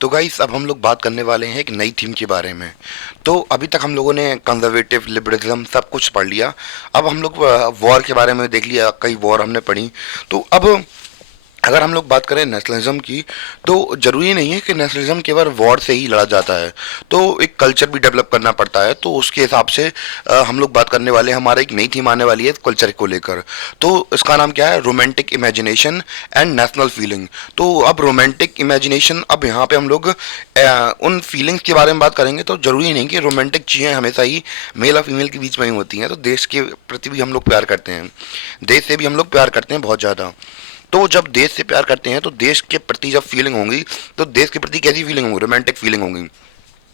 तो गाइस अब हम लोग बात करने वाले हैं एक नई थीम के बारे में। तो अभी तक हम लोगों ने कंजर्वेटिव लिबरलिज्म सब कुछ पढ़ लिया। अब हम लोग वॉर के बारे में देख लिया, कई वॉर हमने पढ़ी। तो अब अगर हम लोग बात करें नेशनलिज्म की, तो जरूरी नहीं है कि नेशनलिज्म केवल वॉर से ही लड़ा जाता है। तो एक कल्चर भी डेवलप करना पड़ता है। तो उसके हिसाब से हम लोग बात करने वाले हैं, हमारा एक नई थीम आने वाली है कल्चर को लेकर। तो इसका नाम क्या है? Romantic imagination and national feeling. तो अब रोमांटिक इमेजिनेशन, अब यहाँ पे हम लोग उन फीलिंग्स के बारे में बात करेंगे। तो जरूरी नहीं कि रोमांटिक चीज़ें हमेशा ही मेल और फीमेल के बीच में ही होती हैं। तो देश के प्रति भी हम लोग प्यार करते हैं, देश से भी हम लोग प्यार करते हैं बहुत ज़्यादा। तो जब देश से प्यार करते हैं तो देश के प्रति जब फीलिंग होंगी, तो देश के प्रति कैसी फीलिंग होगी? रोमांटिक फीलिंग होगी,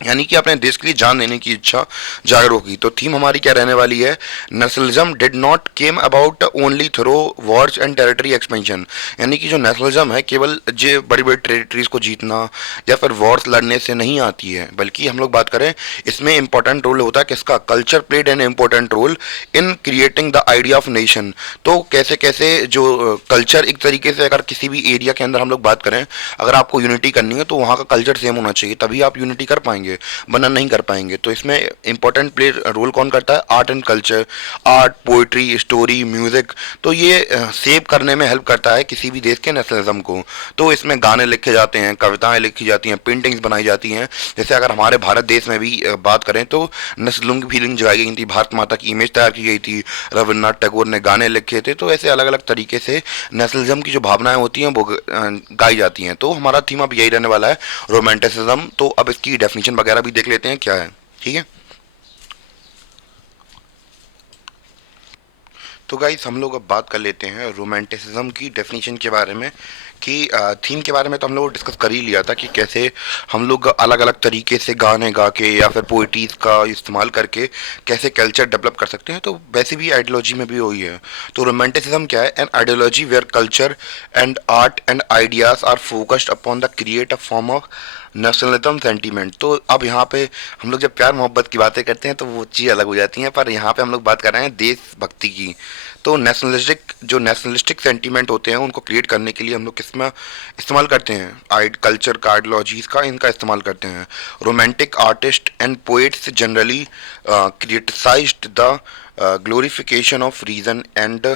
यानी कि अपने देश के लिए जान देने की इच्छा जागर होगी। तो थीम हमारी क्या रहने वाली है? Nationalism did not came about only through wars and territory expansion. यानी कि जो नेशनलिज्म है केवल जो बड़ी बड़ी टेरिटरीज को जीतना या फिर वॉर्स लड़ने से नहीं आती है, बल्कि हम लोग बात करें इसमें इंपॉर्टेंट रोल होता है किसका? Culture played an important role in creating the idea of nation. तो कैसे कैसे जो कल्चर, एक तरीके से अगर किसी भी एरिया के अंदर हम लोग बात करें, अगर आपको यूनिटी करनी है तो वहाँ का कल्चर सेम होना चाहिए, तभी आप यूनिटी कर पाएंगे, वरना नहीं कर पाएंगे। तो इसमें इंपॉर्टेंट प्ले रोल कौन करता है? Art and culture, art, poetry, story, music. तो ये सेव करने में हेल्प करता है किसी भी देश के नेशनलिज्म को। तो इसमें गाने लिखे जाते हैं, कविताएं लिखी जाती हैं, पेंटिंग्स बनाई जाती हैं। जैसे अगर हमारे भारत देश में भी बात करें तो नेशनलिज्म की फीलिंग जगाई गई थी, भारत माता की इमेज तैयार की गई थी, रविन्द्रनाथ टैगोर ने गाने लिखे थे। तो ऐसे अलग अलग तरीके से नेशनलिज्म की जो भावनाएं होती हैं वो गाई जाती हैं। तो हमारा थीम अब यही रहने वाला है, रोमांटिसिज्म। तो अब इसकी डेफिनेशन वगैरह भी देख लेते हैं क्या है, ठीक है। तो गाइस हम लोग अब बात कर लेते हैं रोमांटिसिज्म की डेफिनेशन के बारे में। कि थीम के बारे में तो हम लोग डिस्कस कर ही लिया था कि कैसे हम लोग अलग अलग तरीके से गाने गा के या फिर पोइट्रीज का इस्तेमाल करके कैसे कल्चर डेवलप कर सकते हैं। तो वैसे भी आइडियोलॉजी में भी वही है। तो रोमांटिसिज्म क्या है? An ideology where culture and art and ideas are focused upon the create a form of nationalism sentiment. तो अब यहाँ पे हम लोग जब प्यार मोहब्बत की बातें करते हैं तो वो चीज़ अलग हो जाती हैं, पर यहाँ पे हम लोग बात कर रहे हैं देशभक्ति की। तो नेशनलिस्टिक सेंटीमेंट होते हैं उनको क्रिएट करने के लिए हम लोग किसमें इस्तेमाल करते हैं? आइड कल्चर का, आइडियोलॉजीज का, इनका इस्तेमाल करते हैं। Romantic artist and poets generally criticised the glorification of reason and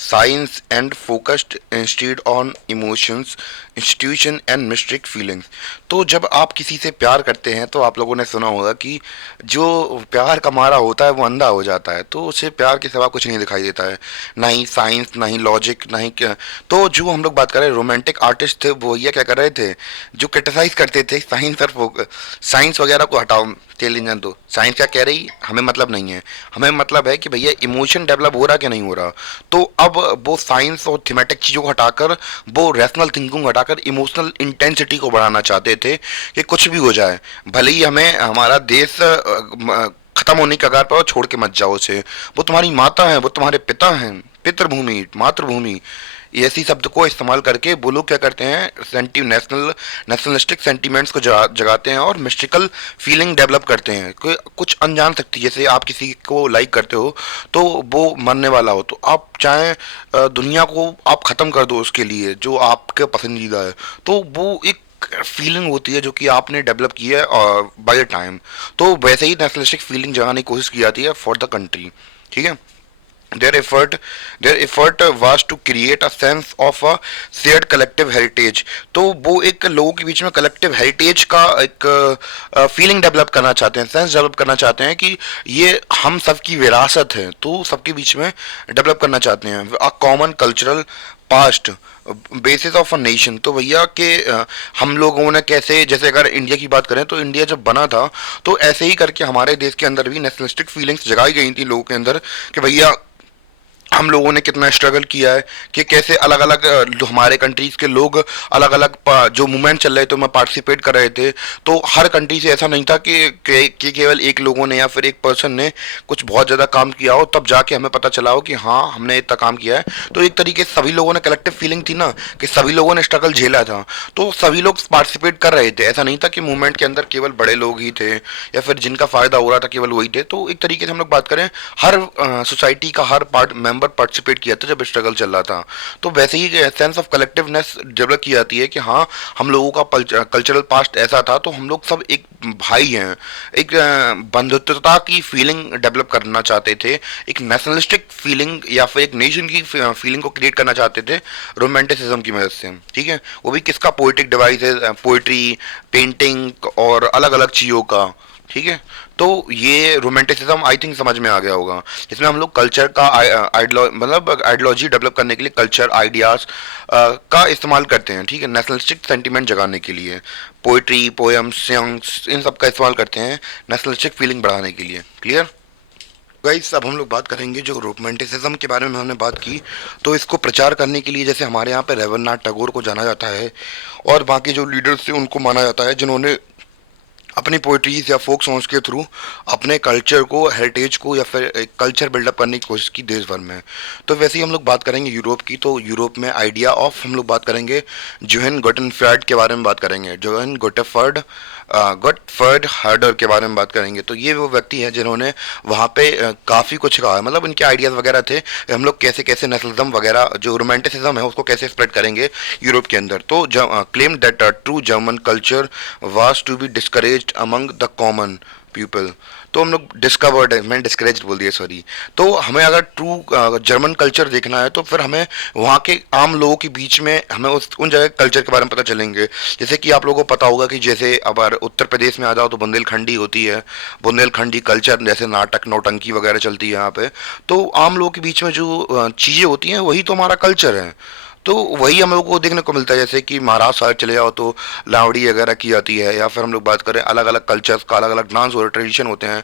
science and focused instead on emotions, institution and mystic feelings। तो जब आप किसी से प्यार करते हैं तो आप लोगों ने सुना होगा कि जो प्यार का मारा होता है वो अंधा हो जाता है। तो उसे प्यार के सिवा कुछ नहीं दिखाई देता है, ना ही साइंस, ना ही लॉजिक, ना ही क्या। तो जो हम लोग बात कर रहे हैं रोमांटिक आर्टिस्ट थे, वो ये क्या कर रहे थे? जो क्रिटिसाइज करते थे साइंस और साइंस वगैरह को हटाओ, तेल इंजन। दो साइंस क्या कह रही, हमें मतलब नहीं है, हमें मतलब है कि भैया इमोशन डेवलप हो रहा कि नहीं हो रहा। तो अब वो साइंस और थीमेटिक चीज़ों को हटाकर, वो रैशनल थिंकिंग को हटाकर इमोशनल इंटेंसिटी को बढ़ाना चाहते थे कि कुछ भी हो जाए, भले ही हमें हमारा देश खत्म होने के कगार पर हो, छोड़ के मत जाओ उसे। वो तुम्हारी माता है, वो तुम्हारे पिता हैं, पितृभूमि, मातृभूमि, ऐसी शब्द को इस्तेमाल करके वो लोग क्या करते हैं? नेशनलिस्टिक सेंटीमेंट्स को जगाते हैं और मिस्टिकल फीलिंग डेवलप करते हैं। कुछ अनजान शक्ति, जैसे आप किसी को लाइक करते हो तो वो मरने वाला हो, तो आप चाहें दुनिया को आप ख़त्म कर दो उसके लिए जो आपके पसंदीदा है। तो वो एक फीलिंग होती है जो कि आपने डेवलप की है बाय टाइम। तो वैसे ही नेशनलिस्टिक फीलिंग जगाने की कोशिश की जाती है फॉर द कंट्री, ठीक है। their effort their effort was to create a sense of a shared collective heritage। तो वो एक लोगों के बीच में कलेक्टिव हेरिटेज का एक फीलिंग डेवलप करना चाहते हैं, सेंस डेवलप करना चाहते हैं कि ये हम सबकी विरासत है। तो सबके बीच में डेवलप करना चाहते हैं a common cultural past basis of a nation. तो भैया के हम लोगों ने कैसे, जैसे अगर इंडिया की बात करें तो इंडिया जब बना था तो ऐसे ही करके हमारे देश के अंदर भी नेशनलिस्टिक फीलिंग्स जगाई गई थी लोगों के अंदर कि भैया हम लोगों ने कितना स्ट्रगल किया है, कि कैसे अलग अलग हमारे कंट्रीज के लोग अलग अलग जो मूवमेंट चल रहे थे उनमें पार्टिसिपेट कर रहे थे। तो हर कंट्री से ऐसा नहीं था कि केवल एक लोगों ने या फिर एक पर्सन ने कुछ बहुत ज़्यादा काम किया हो तब जाके हमें पता चला हो कि हाँ हमने इतना काम किया है। तो एक तरीके से सभी लोगों ने कलेक्टिव फीलिंग थी ना, कि सभी लोगों ने स्ट्रगल झेला था, तो सभी लोग पार्टिसिपेट कर रहे थे। ऐसा नहीं था कि मूवमेंट के अंदर केवल बड़े लोग ही थे या फिर जिनका फ़ायदा हो रहा था केवल वही थे। तो एक तरीके से हम लोग बात करें, हर सोसाइटी का हर पार्ट मेंबर पार्टिसिपेट किया था जब स्ट्रगल चल रहा था। तो वैसे ही सेंस ऑफ कलेक्टिवनेस डेवलप की जाती है कि हाँ, हम लोगों का कल्चरल पास्ट ऐसा था, तो हम लोग सब एक भाई हैं। एक बंधुत्वता की फीलिंग डेवलप करना चाहते थे, एक नेशनलिस्टिक फीलिंग या फिर एक नेशन की फीलिंग को क्रिएट करना चाहते थे रोमांटिसिज्म की मदद से। ठीक है, वो भी किसका? पोइटिक डिवाइसेस, पोइट्री, पेंटिंग और अलग अलग चीज़ों का। ठीक है, तो ये रोमांटिसिज्म आई थिंक समझ में आ गया होगा, जिसमें हम लोग कल्चर का मतलब आइडियोलॉजी डेवलप करने के लिए कल्चर आइडियाज का इस्तेमाल करते हैं। ठीक है, नेशनलिस्टिक सेंटीमेंट जगाने के लिए पोइट्री, पोएम्स, सॉन्ग्स, इन सब का इस्तेमाल करते हैं नेशनलिस्टिक फीलिंग बढ़ाने के लिए। Clear guys? अब हम लोग बात करेंगे जो रोमांटिसिज्म के बारे में हमने बात की, तो इसको प्रचार करने के लिए जैसे हमारे यहाँ पे रविन्द्रनाथ टैगोर को जाना जाता है और बाकी जो लीडर्स थे उनको माना जाता है, जिन्होंने अपनी पोइट्रीज या फोक सॉन्ग्स के थ्रू अपने कल्चर को, हेरिटेज को या फिर एक कल्चर बिल्डअप करने की कोशिश की देश भर में। तो वैसे ही हम लोग बात करेंगे यूरोप की, तो यूरोप में आइडिया ऑफ हम लोग बात करेंगे जोहन गुटेनफर्ड के बारे में बात करेंगे। जोहन गुटेनफर्ड हर्डर के बारे में बात करेंगे। तो ये वो व्यक्ति हैं जिन्होंने वहाँ पे काफ़ी कुछ कहा है, मतलब इनके आइडियाज़ वगैरह थे हम लोग कैसे कैसे नेशनलिज्म वगैरह जो रोमांटिसिज्म है उसको कैसे स्प्रेड करेंगे यूरोप के अंदर। तो claim that true German culture was to be discouraged among the common people. तो हम लोग डिस्कवर्ड है, मैंने डिस्करेज बोल दिया, सॉरी। तो हमें अगर ट्रू जर्मन कल्चर देखना है तो फिर हमें वहाँ के आम लोगों के बीच में हमें उन जगह कल्चर के बारे में पता चलेंगे। जैसे कि आप लोगों को पता होगा कि जैसे अगर उत्तर प्रदेश में आ जाओ तो बुंदेलखंडी होती है, बुंदेलखंडी कल्चर, जैसे नाटक नौटंकी वगैरह चलती है यहाँ पे। तो आम लोगों के बीच में जो चीज़ें होती हैं वही तो हमारा कल्चर है। तो वही हम लोग को देखने को मिलता है, जैसे कि महाराष्ट्र साइड चले जाओ तो लावड़ी वगैरह की जाती है, या फिर हम लोग बात करें अलग अलग कल्चर्स का अलग अलग डांस और ट्रेडिशन होते हैं।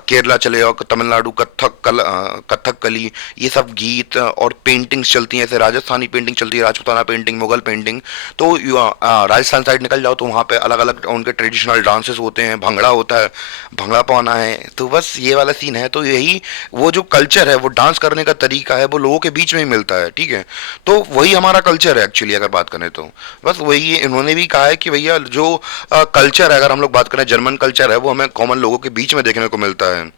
केरला चले जाओ, तमिलनाडु कथक कली, ये सब गीत और पेंटिंग्स चलती हैं। जैसे राजस्थानी पेंटिंग चलती है, राजपूताना पेंटिंग, मुगल पेंटिंग। तो राजस्थान साइड निकल जाओ तो वहाँ पे अलग अलग उनके ट्रेडिशनल डांसेस होते हैं, भंगड़ा होता है, भंगड़ा पाना है। तो बस ये वाला सीन है। तो यही वो जो कल्चर है, वो डांस करने का तरीका है, वो लोगों के बीच में ही मिलता है। ठीक है, तो वही हमारा कल्चर है एक्चुअली अगर बात करें तो। बस वही इन्होंने भी कहा है कि भैया जो कल्चर है, अगर हम लोग बात करें जर्मन कल्चर है, वो हमें कॉमन लोगों के बीच में देखने को मिलता है।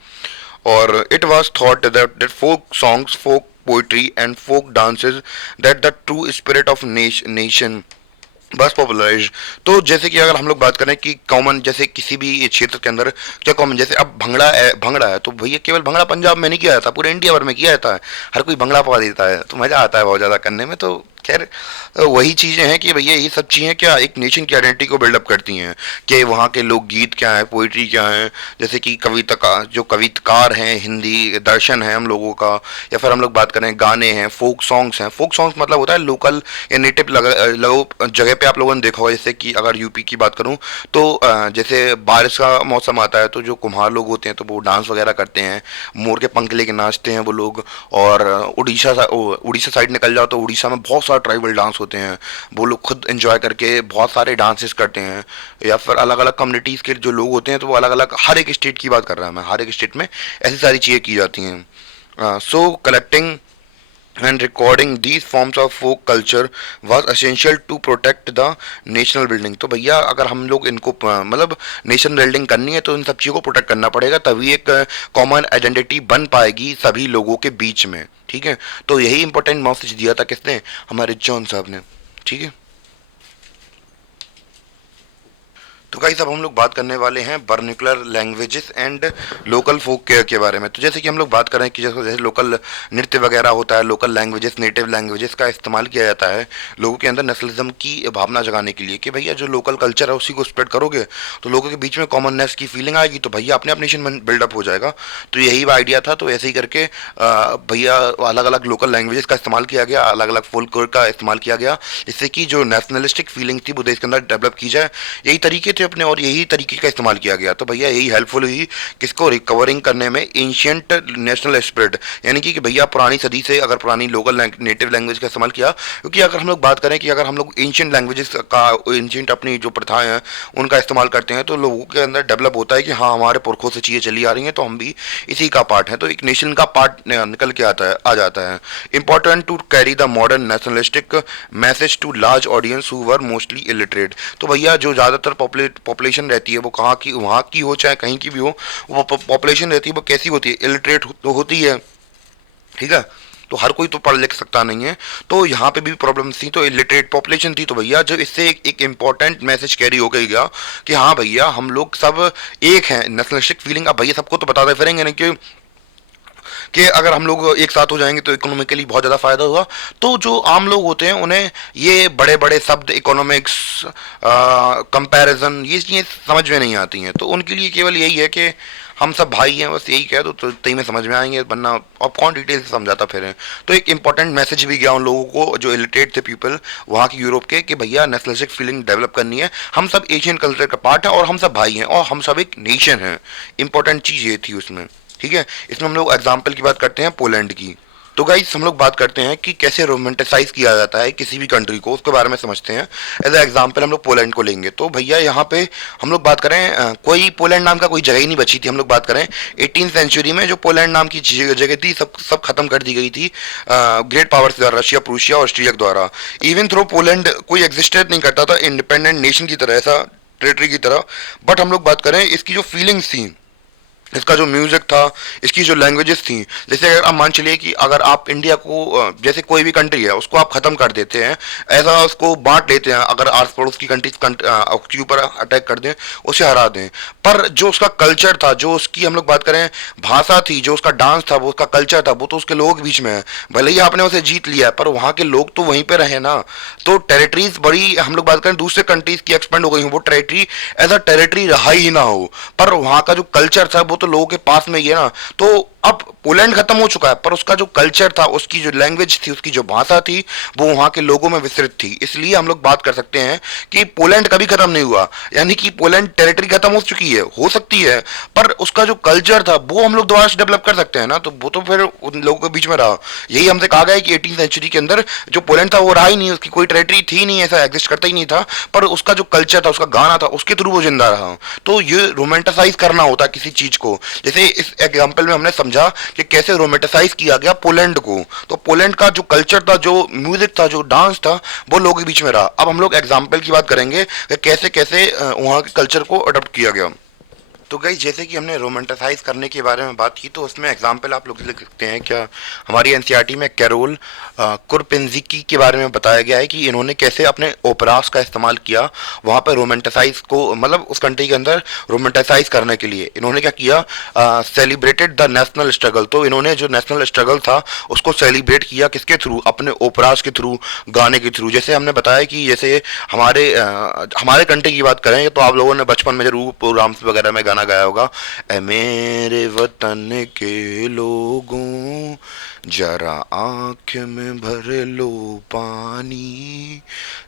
और it was thought that folk songs, folk poetry and folk dances that the true spirit of nation बस पॉपुलराइज। तो जैसे कि अगर हम लोग बात करें कि कॉमन, जैसे किसी भी क्षेत्र के अंदर क्या कॉमन, जैसे अब भंगड़ा है तो भैया केवल भंगड़ा पंजाब में नहीं किया जाता, पूरे इंडिया भर में किया जाता है। हर कोई भंगड़ा पा देता है, तो मज़ा आता है बहुत ज़्यादा करने में। तो खैर वही चीज़ें हैं कि भैया ये सब चीज़ें क्या एक नेशन की आइडेंटिटी को बिल्डअप करती हैं, कि वहाँ के लोकगीत क्या है, पोइट्री क्या है, जैसे कि कविता का जो कवितकार हैं, हिंदी दर्शन है हम लोगों का, या फिर हम लोग बात करें गाने हैं, फोक सॉन्ग्स हैं। फोक सॉन्ग्स मतलब होता है लोकल या नेटिव जगह पे। आप लोगों ने देखा होगा, जैसे कि अगर यूपी की बात करूँ तो जैसे बारिश का मौसम आता है तो जो कुम्हार लोग होते हैं तो वो डांस वगैरह करते हैं, मोर के पंख लेके नाचते हैं वो लोग। और उड़ीसा साइड निकल जाओ तो उड़ीसा में बहुत सारे ट्राइबल डांस होते हैं, वो लोग खुद एंजॉय करके बहुत सारे डांसेस करते हैं। या फिर अलग अलग कम्युनिटीज़ के जो लोग होते हैं तो वो अलग अलग, हर एक स्टेट की बात कर रहा हूँ मैं, हर एक स्टेट में ऐसी सारी चीज़ें की जाती हैं। सो collecting and recording these forms of folk culture was essential to protect the national building। तो भैया अगर हम लोग इनको मतलब नेशन बिल्डिंग करनी है तो इन सब चीज़ों को प्रोटेक्ट करना पड़ेगा, तभी एक कॉमन आइडेंटिटी बन पाएगी सभी लोगों के बीच में। ठीक है, तो यही इंपॉर्टेंट मैसेज दिया था किसने? हमारे जॉन साहब ने। ठीक है, तो गाइस अब हम लोग बात करने वाले हैं vernacular languages and local folk care के बारे में। तो जैसे कि हम लोग बात करें कि जैसे लोकल नृत्य वगैरह होता है, लोकल लैंग्वेजेस, नेटिव लैंग्वेजेस का इस्तेमाल किया जाता है लोगों के अंदर नेशनलिज्म की भावना जगाने के लिए, कि भैया जो लोकल कल्चर है उसी को स्प्रेड करोगे तो लोगों के बीच में कॉमननेस की फीलिंग आएगी, तो भैया अपने आप नेशन बिल्डअप हो जाएगा। तो यही आइडिया था। तो ऐसे ही करके भैया अलग अलग लोकल लैंग्वेजेस का इस्तेमाल किया गया, अलग अलग फोक केयर का इस्तेमाल किया गया, जिससे कि जो नेशनलिस्टिक फीलिंग थी वो देश के अंदर डेवलप की जाए। यही तरीके थे अपने, और यही तरीके का इस्तेमाल किया गया। तो भैया यही हेल्पफुल हुई किसको? रिकवरिंग करने में एंशियंट नेशनल स्पिरिट, यानी कि भैया पुरानी सदी से अगर पुरानी लोकल नेटिव लैंग्वेज का इस्तेमाल किया। क्योंकि अगर हम लोग बात करें कि अगर हम लोग एंशियंट लैंग्वेजेस का, एंशियंट अपनी जो प्रथाएं हैं उनका इस्तेमाल करते हैं तो लोगों के अंदर डेवलप होता है कि हाँ हमारे पुरखों से चीज़ें चली आ रही हैं तो हम भी इसी का पार्ट है, तो एक नेशन का पार्ट निकल के आ जाता है। Important to carry the modern nationalistic message to large audience who were mostly illiterate. तो भैया जो ज़्यादातर पॉपुलेशन रहती है वो कहाँ की, वहाँ की हो चाहे कहीं की भी हो, वो पॉपुलेशन रहती है वो कैसी होती है? इलिटरेट तो होती है। ठीक है, तो हर कोई तो पढ़ लिख सकता नहीं है, तो यहाँ पे भी प्रॉब्लम थी, तो इलिटरेट पॉपुलेशन थी। तो भैया जब इससे एक इम्पोर्टेंट मैसेज कैरी हो गया कि हाँ भैया हम लोग सब एक हैं, नेशनलिस्टिक फीलिंग। अब भैया सबको तो बताते फिरेंगे नहीं कि अगर हम लोग एक साथ हो जाएंगे तो इकोनॉमिकली बहुत ज़्यादा फायदा होगा। तो जो आम लोग होते हैं उन्हें ये बड़े बड़े शब्द इकोनॉमिक्स, कंपैरिजन, ये चीज़ें समझ में नहीं आती हैं। तो उनके लिए केवल यही है कि हम सब भाई हैं, बस यही कह दो तो तई में समझ में आएंगे, वरना अब कौन डिटेल से समझाता फिर है। तो एक इंपॉर्टेंट मैसेज भी गया उन लोगों को जो इलिटरेट थे पीपल वहाँ की यूरोप के, कि भैया नेशनलिस्टिक फीलिंग डेवलप करनी है, हम सब एशियन कल्चर का पार्ट है और हम सब भाई हैं और हम सब एक नेशन हैं। इंपॉर्टेंट चीज़ ये थी उसमें, ठीक है। इसमें हम लोग एग्जाम्पल की बात करते हैं पोलैंड की। तो गाइस हम लोग बात करते हैं कि कैसे रोमांटिसाइज किया जाता है किसी भी कंट्री को, उसके बारे में समझते हैं। एज ए एग्जांपल हम लोग पोलैंड को लेंगे। तो भैया यहाँ पे हम लोग बात करें, कोई पोलैंड नाम का कोई जगह ही नहीं बची थी। हम लोग बात करें 18वीं सेंचुरी में जो पोलैंड नाम की जगह थी सब सब खत्म कर दी गई थी ग्रेट पावर्स द्वारा, रशिया, प्रूशिया, ऑस्ट्रिया द्वारा। इवन थ्रो पोलैंड कोई एग्जिस्टेड नहीं करता था इंडिपेंडेंट नेशन की तरह, ऐसा टेरिटरी की तरह। बट हम लोग बात करें इसकी जो फीलिंग्स थी, इसका जो म्यूजिक था, इसकी जो लैंग्वेजेस थी, जैसे अगर आप मान चलिए कि अगर आप इंडिया को जैसे कोई भी कंट्री है उसको आप खत्म कर देते हैं, ऐसा उसको बांट लेते हैं, अगर आस पड़ोस की कंट्रीज के ऊपर अटैक कर दें, उसे हरा दें, पर जो उसका कल्चर था, जो उसकी हम लोग बात करें भाषा थी, जो उसका डांस था, वो उसका कल्चर था, वो तो उसके लोगों के बीच में है। भले ही आपने उसे जीत लिया है पर वहाँ के लोग तो वहीं पे रहे ना। तो टेरिटरीज बड़ी हम लोग बात करें दूसरे कंट्रीज की एक्सपेंड हो गई हो, वो टेरिटरी एज अ टेरिटरी रहा ही ना हो, पर वहाँ का जो कल्चर था वो तो लोगों के पास में ही है ना। तो अब पोलैंड खत्म हो चुका है पर उसका जो कल्चर था, उसकी जो लैंग्वेज थी, उसकी जो भाषा थी, वो वहां के लोगों में विस्तृत थी। इसलिए हम लोग बात कर सकते हैं कि पोलैंड कभी खत्म नहीं हुआ, यानी कि पोलैंड टेरिटरी खत्म हो चुकी है, हो सकती है, पर उसका जो कल्चर था वो हम लोग दोबारा से डेवलप कर सकते हैं ना। तो वो तो फिर उन लोगों के बीच में रहा। यही हमसे कहा गया है कि 18वीं सेंचुरी के अंदर जो पोलैंड था वो रहा ही नहीं, उसकी कोई टेरिटरी थी नहीं, ऐसा एग्जिस्ट करता ही नहीं था, पर उसका जो कल्चर था, उसका गाना था, उसके थ्रू वो जिंदा रहा। तो ये रोमांटिसाइज करना होता है किसी चीज को। जैसे इस एग्जाम्पल में हमने समझा कि कैसे रोमांटिसाइज किया गया पोलैंड को। तो पोलैंड का जो कल्चर था, जो म्यूजिक था, जो डांस था, वो लोगों के बीच में रहा। अब हम लोग एग्जाम्पल की बात करेंगे कि कैसे कैसे वहाँ के कल्चर को अडॉप्ट किया गया। तो गाइस जैसे कि हमने रोमांटिसाइज करने के बारे में बात की, तो उसमें एग्जाम्पल आप लोग लिख सकते हैं। क्या हमारी एनसीईआरटी में कैरोल कुरपेंजिकी के बारे में बताया गया है कि इन्होंने कैसे अपने ओपरास का इस्तेमाल किया वहाँ पर रोमांटिसाइज को, मतलब उस कंट्री के अंदर रोमांटिसाइज करने के लिए। इन्होंने क्या किया, सेलिब्रेटेड द नेशनल स्ट्रगल। तो इन्होंने जो नेशनल स्ट्रगल था उसको सेलिब्रेट किया किसके थ्रू, अपने ओपरास के थ्रू, गाने के थ्रू। जैसे हमने बताया कि जैसे हमारे कंट्री की बात करें तो आप लोगों ने बचपन में जरूर प्रोग्राम्स वगैरह में गाना गाया होगा, ए मेरे वतन के लोगों जरा आंख में भर लो पानी,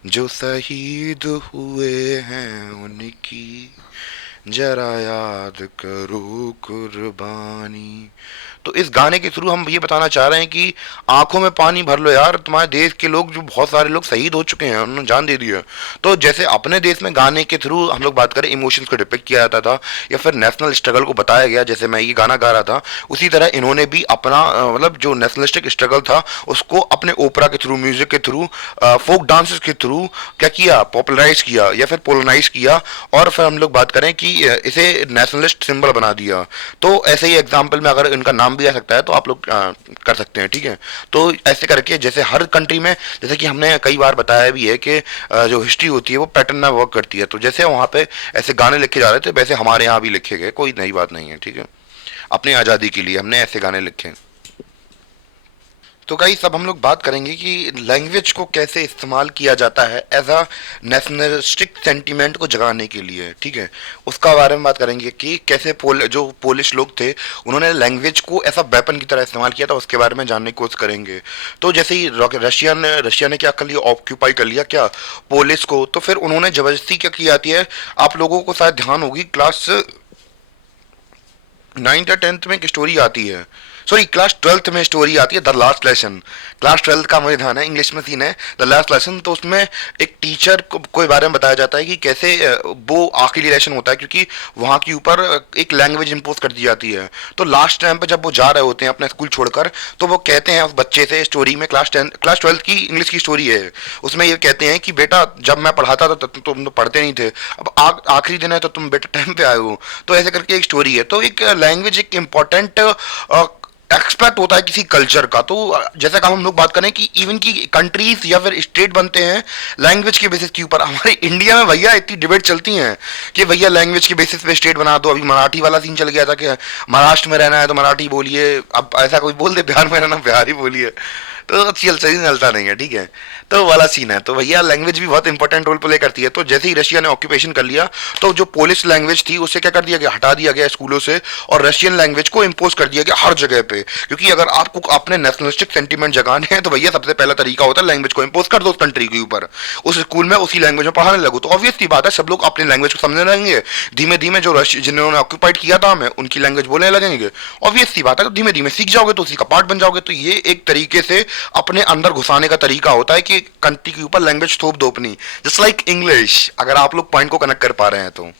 जो शहीद हुए हैं उनकी जरा याद करो कुर्बानी। तो इस गाने के थ्रू हम ये बताना चाह रहे हैं कि आंखों में पानी भर लो यार, तुम्हारे देश के लोग, जो बहुत सारे लोग शहीद हो चुके हैं, उन्होंने जान दे दी है। तो जैसे अपने देश में गाने के थ्रू हम लोग बात करें इमोशंस को डिपिक्ट किया जाता था या फिर नेशनल स्ट्रगल को बताया गया, जैसे मैं ये गाना गा रहा था, उसी तरह इन्होंने भी अपना मतलब जो नेशनलिस्टिक स्ट्रगल था उसको अपने ओपरा के थ्रू, म्यूजिक के थ्रू, फोक डांसेस के थ्रू क्या किया, पॉपुलराइज किया या फिर पोलराइज किया, और फिर हम लोग बात करें कि इसे नेशनलिस्ट सिंबल बना दिया। तो ऐसे ही एग्जाम्पल में अगर इनका नाम भी आ सकता है तो आप लोग कर सकते हैं, ठीक है। तो ऐसे करके जैसे हर कंट्री में, जैसे कि हमने कई बार बताया भी है कि जो हिस्ट्री होती है वो पैटर्न में वर्क करती है। तो जैसे वहाँ पे ऐसे गाने लिखे जा रहे थे वैसे हमारे यहाँ भी लिखे गए, कोई नई बात नहीं है, ठीक है। अपनी आज़ादी के लिए हमने ऐसे गाने लिखे। तो गाइस अब हम लोग बात करेंगे कि लैंग्वेज को कैसे इस्तेमाल किया जाता है एज अ नेशनलिस्टिक सेंटीमेंट को जगाने के लिए, ठीक है। उसका बारे में बात करेंगे कि कैसे जो पोलिश लोग थे उन्होंने लैंग्वेज को ऐसा वेपन की तरह इस्तेमाल किया था, उसके बारे में जानने की कोशिश करेंगे। तो जैसे ही रशिया ने क्या कर लिया, ऑक्यूपाई कर लिया क्या, पोलिस को। तो फिर उन्होंने जबरदस्ती क्या की जाती है, आप लोगों को शायद ध्यान होगी, क्लास 9th या 10th में एक स्टोरी आती है, सॉरी क्लास 12th में स्टोरी आती है, the last lesson. Class 12th का मुझे ध्यान है, इंग्लिश में सीन है द लास्ट लेसन। तो उसमें एक टीचर को बारे में बताया जाता है कि कैसे वो आखिरी लेसन होता है, क्योंकि वहाँ के ऊपर एक लैंग्वेज इम्पोज कर दी जाती है। तो लास्ट टाइम पे जब वो जा रहे होते हैं अपने स्कूल छोड़कर, तो वो कहते हैं उस बच्चे से, स्टोरी में क्लास 12th की इंग्लिश की स्टोरी है, उसमें ये कहते हैं कि बेटा जब मैं पढ़ाता था तो तुम तो पढ़ते नहीं थे, अब आखिरी दिन है तो तुम बेटा टाइम पे आए हो। तो ऐसे करके एक स्टोरी है। तो एक लैंग्वेज एक इम्पॉर्टेंट एक्सपेक्ट होता है किसी कल्चर का। तो जैसे कि हम लोग बात करें कि इवन की कंट्रीज या फिर स्टेट बनते हैं लैंग्वेज के बेसिस के ऊपर। हमारे इंडिया में भैया इतनी डिबेट चलती हैं कि भैया लैंग्वेज के बेसिस पे स्टेट बना दो। अभी मराठी वाला सीन चल गया था कि महाराष्ट्र में रहना है तो मराठी बोलिए, अब ऐसा कोई बोल दे बिहार में रहना बिहारी बोलिए, तो सही चलता नहीं है, ठीक है। तो वाला सीन है। तो भैया लैंग्वेज भी बहुत इंपॉर्टेंट रोल प्ले करती है। तो जैसे ही रशिया ने ऑक्यूपेशन कर लिया तो जो पोलिश लैंग्वेज थी उसे क्या कर दिया गया, हटा दिया गया स्कूलों से, और रशियन लैंग्वेज को इम्पोज कर दिया गया हर जगह पे। क्योंकि अगर आपको अपने नेशनलिस्टिक सेंटीमेंट जगाने हैं तो भैया सबसे पहला तरीका होता है लैंग्वेज को इम्पोज कर दो उस कंट्री के ऊपर, उस स्कूल में उसी लैंग्वेज में पढ़ाने लगो। तो ऑब्वियस सी बात है सब लोग अपनी लैंग्वेज को समझने लगेंगे। धीमे धीमे जो जिन्होंने ऑक्यूपाइड किया था हमें उनकी लैंग्वेज बोलने लगेंगे। ऑब्वियस सी बात है, तो धीमे धीमे सीख जाओगे तो उसी का पार्ट बन जाओगे। तो ये एक तरीके से अपने अंदर घुसाने का तरीका होता है कि कंट्री के ऊपर लैंग्वेज थोप दो अपनी, जस्ट लाइक इंग्लिश। अगर आप लोग पॉइंट को कनेक्ट कर पा रहे हैं तो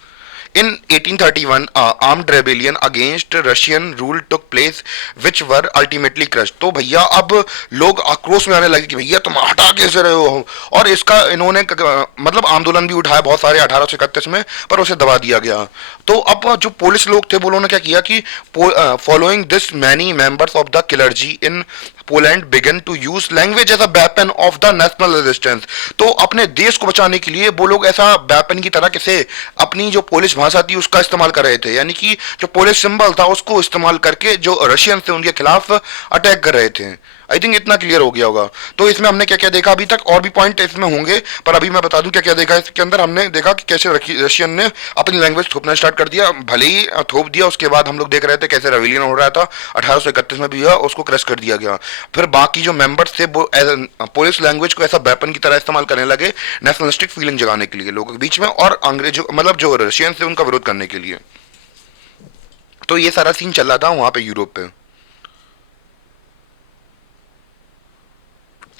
in 1831 armed rebellion against Russian rule took place which were ultimately crushed। तो भैया अब लोग आक्रोश में आने लगे कि भैया तुम हटा कैसे रहे हो, और इसका इन्होंने मतलब आंदोलन भी उठाया बहुत सारे 1831 में, पर उसे दबा दिया गया। तो अब जो पुलिस लोग थे वो उन्होंने क्या किया कि following this many members of the clergy in Poland began to use language as a weapon of the national resistance. तो अपने देश को बचाने के लिए वो लोग ऐसा वेपन की तरह कैसे अपनी जो पोलिश भाषा थी उसका इस्तेमाल कर रहे थे, यानी कि जो पोलिश सिंबल था उसको इस्तेमाल करके जो रशियन थे उनके खिलाफ अटैक कर रहे थे। आई थिंक इतना क्लियर हो गया होगा। तो इसमें हमने क्या क्या देखा अभी तक, और भी पॉइंट इसमें होंगे पर अभी मैं बता दूं क्या क्या देखा इसके अंदर। हमने देखा कि कैसे रशियन ने अपनी लैंग्वेज थोपना स्टार्ट कर दिया, भले ही थोप दिया, उसके बाद हम लोग देख रहे थे कैसे रेविलियन हो रहा था 1831 में भी हुआ, उसको क्रश कर दिया गया। फिर बाकी जो मेंबर्स थे वो पोलिश लैंग्वेज को ऐसा वेपन की तरह इस्तेमाल करने लगे नेशनलिस्टिक फीलिंग जगाने के लिए लोगों के बीच में, और अंग्रेजों मतलब जो रशियन थे उनका विरोध करने के लिए। तो ये सारा सीन चल रहा था वहां पे यूरोप पे।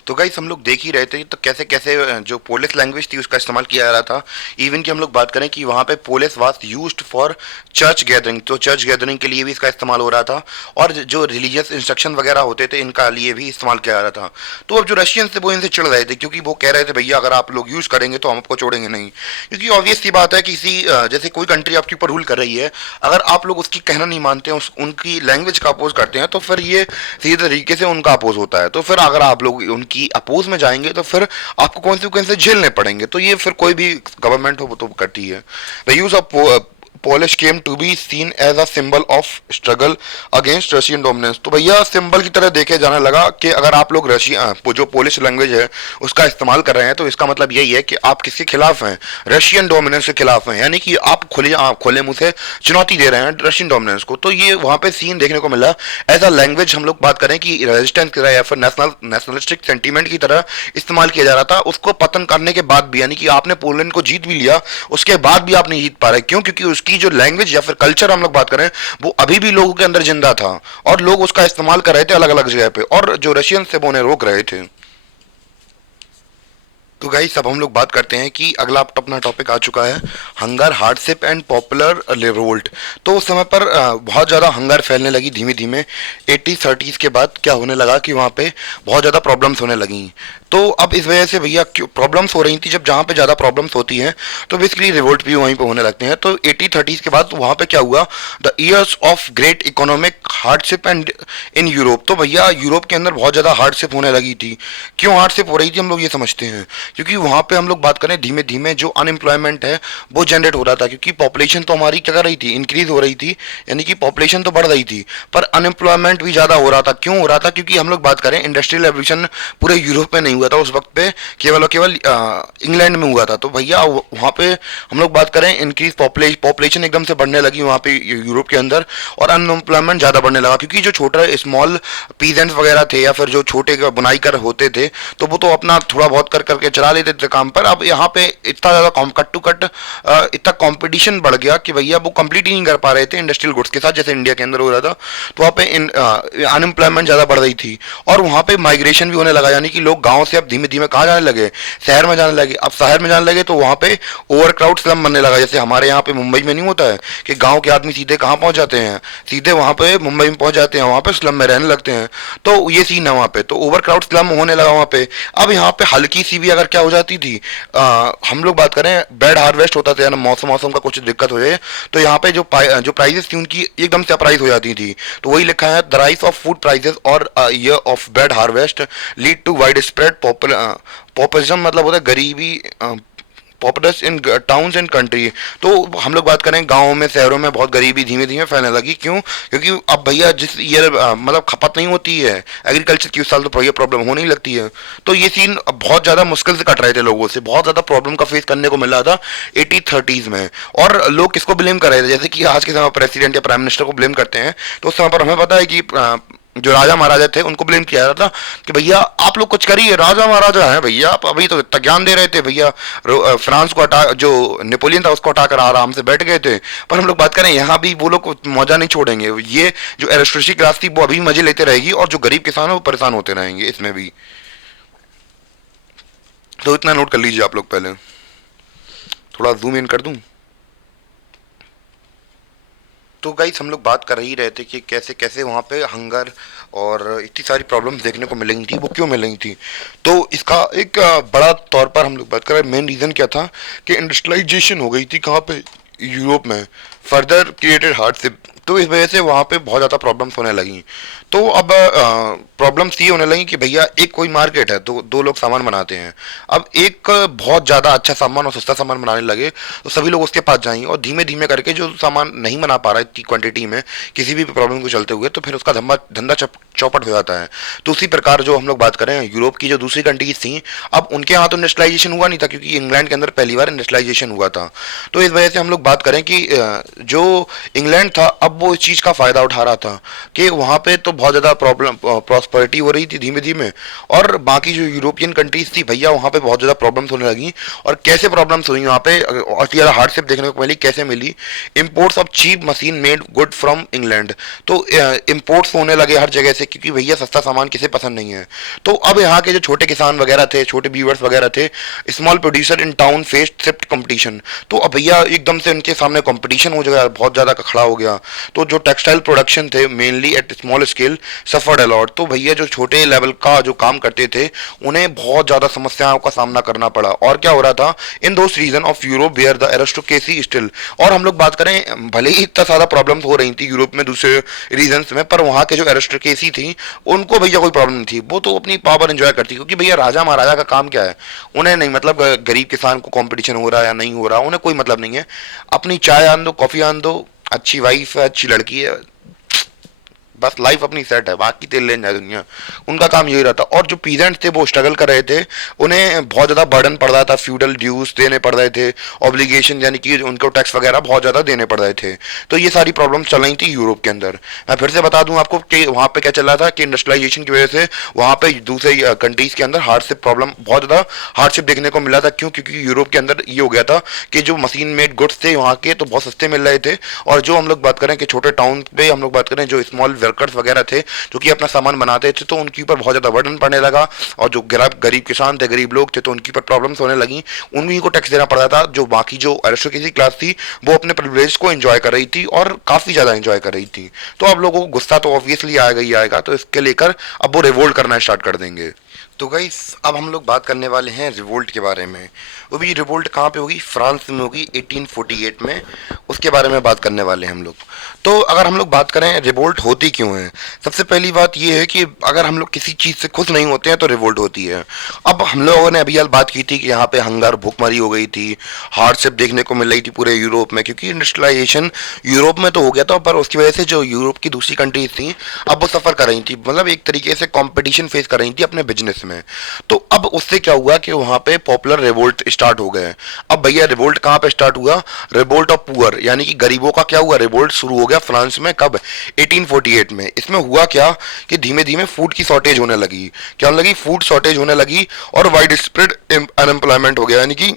तो गाइस हम लोग देख ही रहे थे तो कैसे कैसे जो पोलिश लैंग्वेज थी उसका इस्तेमाल किया जा रहा था। इवन कि हम लोग बात करें कि वहाँ पे Polish was used for church gathering, तो चर्च गैदरिंग के लिए भी इसका इस्तेमाल हो रहा था, और जो रिलीजियस इंस्ट्रक्शन वगैरह होते थे इनका लिए भी इस्तेमाल किया जा रहा था। तो अब जो रशियन थे वो इनसे चिढ़ रहे थे क्योंकि वो कह रहे थे भैया अगर आप लोग यूज़ करेंगे तो हम आपको छोड़ेंगे नहीं। क्योंकि ऑब्वियस सी बात है किसी जैसे कोई कंट्री आपके ऊपर रूल कर रही है, अगर आप लोग उसकी कहना नहीं मानते हैं, उनकी लैंग्वेज का अपोज करते हैं, तो फिर ये सीधे तरीके से उनका अपोज होता है। तो फिर अगर आप लोग उनकी अपोज में जाएंगे तो फिर आपको कॉन्सिक्वेंसेस झेलने पड़ेंगे। तो ये फिर कोई भी गवर्नमेंट हो वो तो करती है। The use of Polish came to be seen as a symbol of struggle against Russian dominance। तो भैया सिंबल की तरह देखे जाने लगा कि अगर आप लोग रशिया जो पोलिश लैंग्वेज है उसका इस्तेमाल कर रहे हैं तो इसका मतलब यही है कि आप किसके खिलाफ हैं, रशियन डोमिनेंस के खिलाफ हैं, यानी कि आप खुले मुंह से चुनौती दे रहे हैं रशियन डोमिनेंस को। तो ये वहाँ पे सीन देखने को मिला। एज अ लैंग्वेज हम लोग बात करें कि रेजिस्टेंस की तरह या फिर नेशनलिस्टिक सेंटीमेंट की तरह इस्तेमाल किया जा रहा था। उसको पतन करने के बाद भी, यानी कि आपने पोलैंड को जीत भी लिया उसके बाद भी आप नहीं जीत पा रहे। क्यों? क्योंकि उसकी जो लैंग्वेज या फिर कल्चर हम लोग बात करें वो अभी भी लोगों के अंदर जिंदा था और लोग उसका इस्तेमाल कर रहे थे अलग अलग जगह पे, और जो रशियन थे वो उन्हें रोक रहे थे। तो गाइस अब हम लोग बात करते हैं कि अगला अपना टॉपिक आ चुका है hunger, hardship and popular revolt. तो उस समय पर बहुत ज़्यादा हंगर फैलने लगी धीमे धीमे। 80s 30s के बाद क्या होने लगा कि वहाँ पे बहुत ज़्यादा प्रॉब्लम्स होने लगी। तो अब इस वजह से भैया क्यों प्रॉब्लम्स हो रही थी, जब जहाँ पे ज़्यादा प्रॉब्लम्स होती हैं तो बेसिकली रिवोल्ट भी वहीं पे होने लगते हैं। तो 80s 30s के बाद वहाँ पे क्या हुआ, the years of great economic hardship and in Europe. तो भैया यूरोप के अंदर बहुत ज़्यादा हार्डशिप होने लगी थी। क्यों हार्डशिप हो रही थी हम लोग ये समझते हैं। क्योंकि वहाँ पे हम लोग बात करें धीमे धीमे जो अनएम्प्लॉयमेंट है वो जनरेट हो रहा था, क्योंकि पॉपुलेशन तो हमारी क्या कर रही थी, इंक्रीज हो रही थी, यानी कि पॉपुलेशन तो बढ़ रही थी पर अनएम्प्लॉयमेंट भी ज़्यादा हो रहा था। क्यों हो रहा था? क्योंकि हम लोग बात करें इंडस्ट्रियल रेवोल्यूशन पूरे यूरोप में नहीं हुआ था उस वक्त पे, केवल और केवल इंग्लैंड में हुआ था। तो भैया वहाँ पे हम लोग बात करें इंक्रीज पॉपुलेशन एकदम से बढ़ने लगी वहाँ पे यूरोप के अंदर, और अनएम्प्लॉयमेंट ज़्यादा बढ़ने लगा। क्योंकि जो छोटा स्मॉल पीजेंट्स वगैरह थे या फिर जो छोटे बुनाई कर होते थे तो वो तो अपना थोड़ा बहुत कर करके चला लेते थे काम पर। अब यहाँ पे इतना ज़्यादा कट टू कट इतना कंपटीशन बढ़ गया कि भैया वो कंप्लीट ही नहीं कर पा रहे थे इंडस्ट्रियल गुड्स के साथ, जैसे इंडिया के अंदर हो रहा था। तो वहाँ पे अनएम्प्लॉयमेंट ज़्यादा बढ़ रही थी और वहाँ पे माइग्रेशन भी होने लगा, यानी कि लोग गाँव से अब धीमे धीमे कहाँ जाने लगे, शहर में जाने लगे। अब शहर में जाने लगे तो वहाँ पे ओवर क्राउड स्लम बनने लगा। जैसे हमारे यहाँ पे मुंबई में नहीं होता है कि गाँव के आदमी सीधे कहाँ पहुँच जाते हैं, सीधे वहाँ पे मुंबई में पहुँच जाते हैं, वहाँ पे स्लम में रहने लगते हैं। तो ये सीन है वहाँ पे, तो ओवर क्राउड स्लम होने लगा वहाँ पे। अब यहाँ पे हल्की सी भी अगर बार क्या हो जाती थी, हम लोग बात करें बैड हार्वेस्ट होता था, यानी मौसम मौसम का कुछ दिक्कत हो जाए, तो यहाँ पे जो प्राइजेस थी उनकी एकदम से अप्राइज हो जाती थी। तो वही लिखा है, the rise of food prices और year of bad harvest lead to widespread populism, मतलब होता है गरीबी, populace in towns and country. तो हम लोग बात करें गाँव में, शहरों में बहुत गरीबी धीमे धीमे फैलने लगी। क्यों? क्योंकि अब भैया जिस ईयर मतलब खपत नहीं होती है एग्रीकल्चर की, उस साल तो ये प्रॉब्लम होने ही लगती है। तो ये सीन बहुत ज़्यादा मुश्किल से कट रहे थे, लोगों से बहुत ज़्यादा प्रॉब्लम का फेस करने को मिल रहा था 80-30s में। और लोग किसको ब्लेम कर रहे थे, जैसे कि आज के समय प्रेसिडेंट या प्राइम मिनिस्टर को ब्लेम करते हैं, तो उस समय पर हमें पता है कि जो राजा महाराजा थे उनको ब्लेम किया जाता था कि भैया आप लोग कुछ करिए, राजा महाराजा हैं भैया, आप अभी तो इतना ज्ञान दे रहे थे भैया, फ्रांस को हटा, जो नेपोलियन था उसको हटाकर आराम से बैठ गए थे। पर हम लोग बात करें यहाँ भी वो लोग मौजा नहीं छोड़ेंगे, ये जो एरिस्टोक्रेसी क्लास थी वो अभी मजे लेते रहेगी, और जो गरीब किसान है वो परेशान होते रहेंगे इसमें भी। तो इतना नोट कर लीजिए आप लोग पहले। थोड़ा जूम इन कर दूं। तो गाइस हम लोग बात कर ही रहे थे कि कैसे कैसे वहाँ पे हंगर और इतनी सारी प्रॉब्लम्स देखने को मिलेंगी थी, वो क्यों मिलेंगी थी। तो इसका एक बड़ा तौर पर हम लोग बात कर रहे हैं, मेन रीज़न क्या था कि इंडस्ट्रियलाइजेशन हो गई थी कहाँ पे, यूरोप में, फर्दर क्रिएटेड हार्डशिप। तो इस वजह से वहाँ पे बहुत ज़्यादा प्रॉब्लम्स होने लगी। तो अब प्रॉब्लम्स ये होने लगी कि भैया एक कोई मार्केट है, तो दो लोग सामान बनाते हैं, अब एक बहुत ज़्यादा अच्छा सामान और सस्ता सामान बनाने लगे तो सभी लोग उसके पास जाएंगे, और धीमे धीमे करके जो सामान नहीं बना पा रहा है इतनी क्वांटिटी में किसी भी प्रॉब्लम को चलते हुए, तो फिर उसका धंधा धंधा चौपट हो जाता है। तो उसी प्रकार जो हम लोग बात करें यूरोप की जो दूसरी कंट्रीज थी, अब उनके यहाँ तो इंडस्ट्रियलाइजेशन हुआ नहीं था, क्योंकि इंग्लैंड के अंदर पहली बार इंडस्ट्रियलाइजेशन हुआ था। तो इस वजह से हम लोग बात करें कि जो इंग्लैंड था अब वो इस चीज़ का फ़ायदा उठा रहा था कि वहाँ पे तो बहुत ज़्यादा प्रॉब्लम प्रॉस्पेरिटी हो रही थी धीमे धीमे, और बाकी जो यूरोपियन कंट्रीज थी भैया वहाँ पे बहुत ज़्यादा प्रॉब्लम्स होने लगी। और कैसे प्रॉब्लम्स हुई वहाँ पे, और ज़्यादा हार्डशिप देखने को मिली, कैसे मिली, imports of cheap machine made good from England. तो इम्पोर्ट्स होने लगे हर जगह से, क्योंकि भैया सस्ता सामान किसे पसंद नहीं है। तो अब यहाँ के जो छोटे किसान वगैरह थे, छोटे व्यूअर्स वगैरह थे, small producer in town faced strict competition. तो अब भैया एकदम से उनके सामने कंपटीशन हो गया, बहुत ज़्यादा खड़ा हो गया। तो जो टेक्सटाइल प्रोडक्शन थे mainly at small scale suffered a lot. तो भैया जो छोटे लेवल का जो काम करते थे उन्हें बहुत ज़्यादा समस्याओं का सामना करना पड़ा। और क्या हो रहा था, in those region of Europe where the aristocracy still. और हम लोग बात करें भले ही इतना ज़्यादा प्रॉब्लम्स हो रही थी यूरोप में दूसरे रीजन्स में, पर वहाँ के जो एरिस्टोक्रेसी थी उनको भैया कोई प्रॉब्लम नहीं थी, वो तो अपनी पावर एंजॉय करती, क्योंकि भैया राजा महाराजा का काम क्या है, उन्हें नहीं मतलब गरीब किसान को कंपटीशन हो रहा है या नहीं हो रहा, उन्हें कोई मतलब नहीं है। अपनी चाय आन दो, कॉफ़ी आन दो, अच्छी वाइफ है, अच्छी लड़की है, बस लाइफ अपनी सेट है, बाकी तेल लेन जाए दुनिया, उनका काम यही रहता। और जो पीजेंट्स थे वो स्ट्रगल कर रहे थे, उन्हें बहुत ज़्यादा बर्डन पड़ रहा था, फ्यूडल ड्यूज देने पड़ रहे थे, ऑब्लिगेशन यानी कि उनको टैक्स वगैरह बहुत ज़्यादा देने पड़ रहे थे। तो ये सारी प्रॉब्लम्स चल रही थी यूरोप के अंदर। मैं फिर से बता दूं आपको कि वहाँ पे क्या चल रहा था कि इंडस्ट्रियलाइजेशन की वजह से वहाँ पे दूसरे कंट्रीज़ के अंदर हार्डशिप प्रॉब्लम, बहुत ज़्यादा हार्डशिप देखने को मिला था। क्यों? क्योंकि यूरोप के अंदर ये हो गया था कि जो मशीन मेड गुड्स थे वहाँ के तो बहुत सस्ते मिल रहे थे, और जो हम लोग बात करें कि छोटे टाउन पे हम लोग बात करें जो स्मॉल वर्कर्स वगैरह थे जो कि अपना सामान बनाते थे, तो उनके ऊपर बहुत ज़्यादा बर्डन पड़ने लगा। और जो गरीब किसान थे, गरीब लोग थे, तो उनके ऊपर प्रॉब्लम्स होने लगी, उन्हीं को टैक्स देना पड़ रहा था। जो बाकी जो एरिस्टोक्रेसी क्लास थी वो अपने प्रिविलेज को एंजॉय कर रही थी, और काफ़ी ज़्यादा एंजॉय कर रही थी। तो अब लोगों को गुस्सा तो ऑब्वियसली आएगा ही आएगा, तो इसके लेकर अब वो रिवोल्ट करना स्टार्ट कर देंगे। तो गाइस अब हम लोग बात करने वाले हैं रिवोल्ट के बारे में। वो भी रिवोल्ट कहाँ पे होगी? फ्रांस में होगी 1848 में, उसके बारे में बात करने वाले हैं हम लोग। तो अगर हम लोग बात करें रिवोल्ट होती क्यों है, सबसे पहली बात ये है कि अगर हम लोग किसी चीज़ से खुश नहीं होते हैं तो रिवोल्ट होती है। अब हम लोगों ने अभी हाल बात की थी कि यहाँ पे हंगर, भूखमरी हो गई थी, हार्डशिप देखने को मिल रही थी पूरे यूरोप में, क्योंकि इंडस्ट्रियलाइजेशन यूरोप में तो हो गया था, पर उसकी वजह से जो यूरोप की दूसरी कंट्रीज थी अब वो सफ़र कर रही थी, मतलब एक तरीके से कॉम्पिटिशन फेस कर रही थी अपने बिजनेस में। तो अब उससे क्या हुआ कि वहाँ पे पॉपुलर रिवोल्ट स्टार्ट हो गए। अब भैया रिवोल्ट कहाँ पे स्टार्ट हुआ? रिवोल्ट ऑफ पुअर, यानी कि गरीबों का क्या हुआ, रिवोल्ट शुरू हो गया फ्रांस में। कब? 1848 में। इसमें हुआ क्या कि धीमे धीमे फूड की शॉर्टेज होने लगी। क्या होने लगी? फूड शॉर्टेज होने लगी, और वाइड स्प्रेड अनएम्प्लॉयमेंट हो गया, यानी कि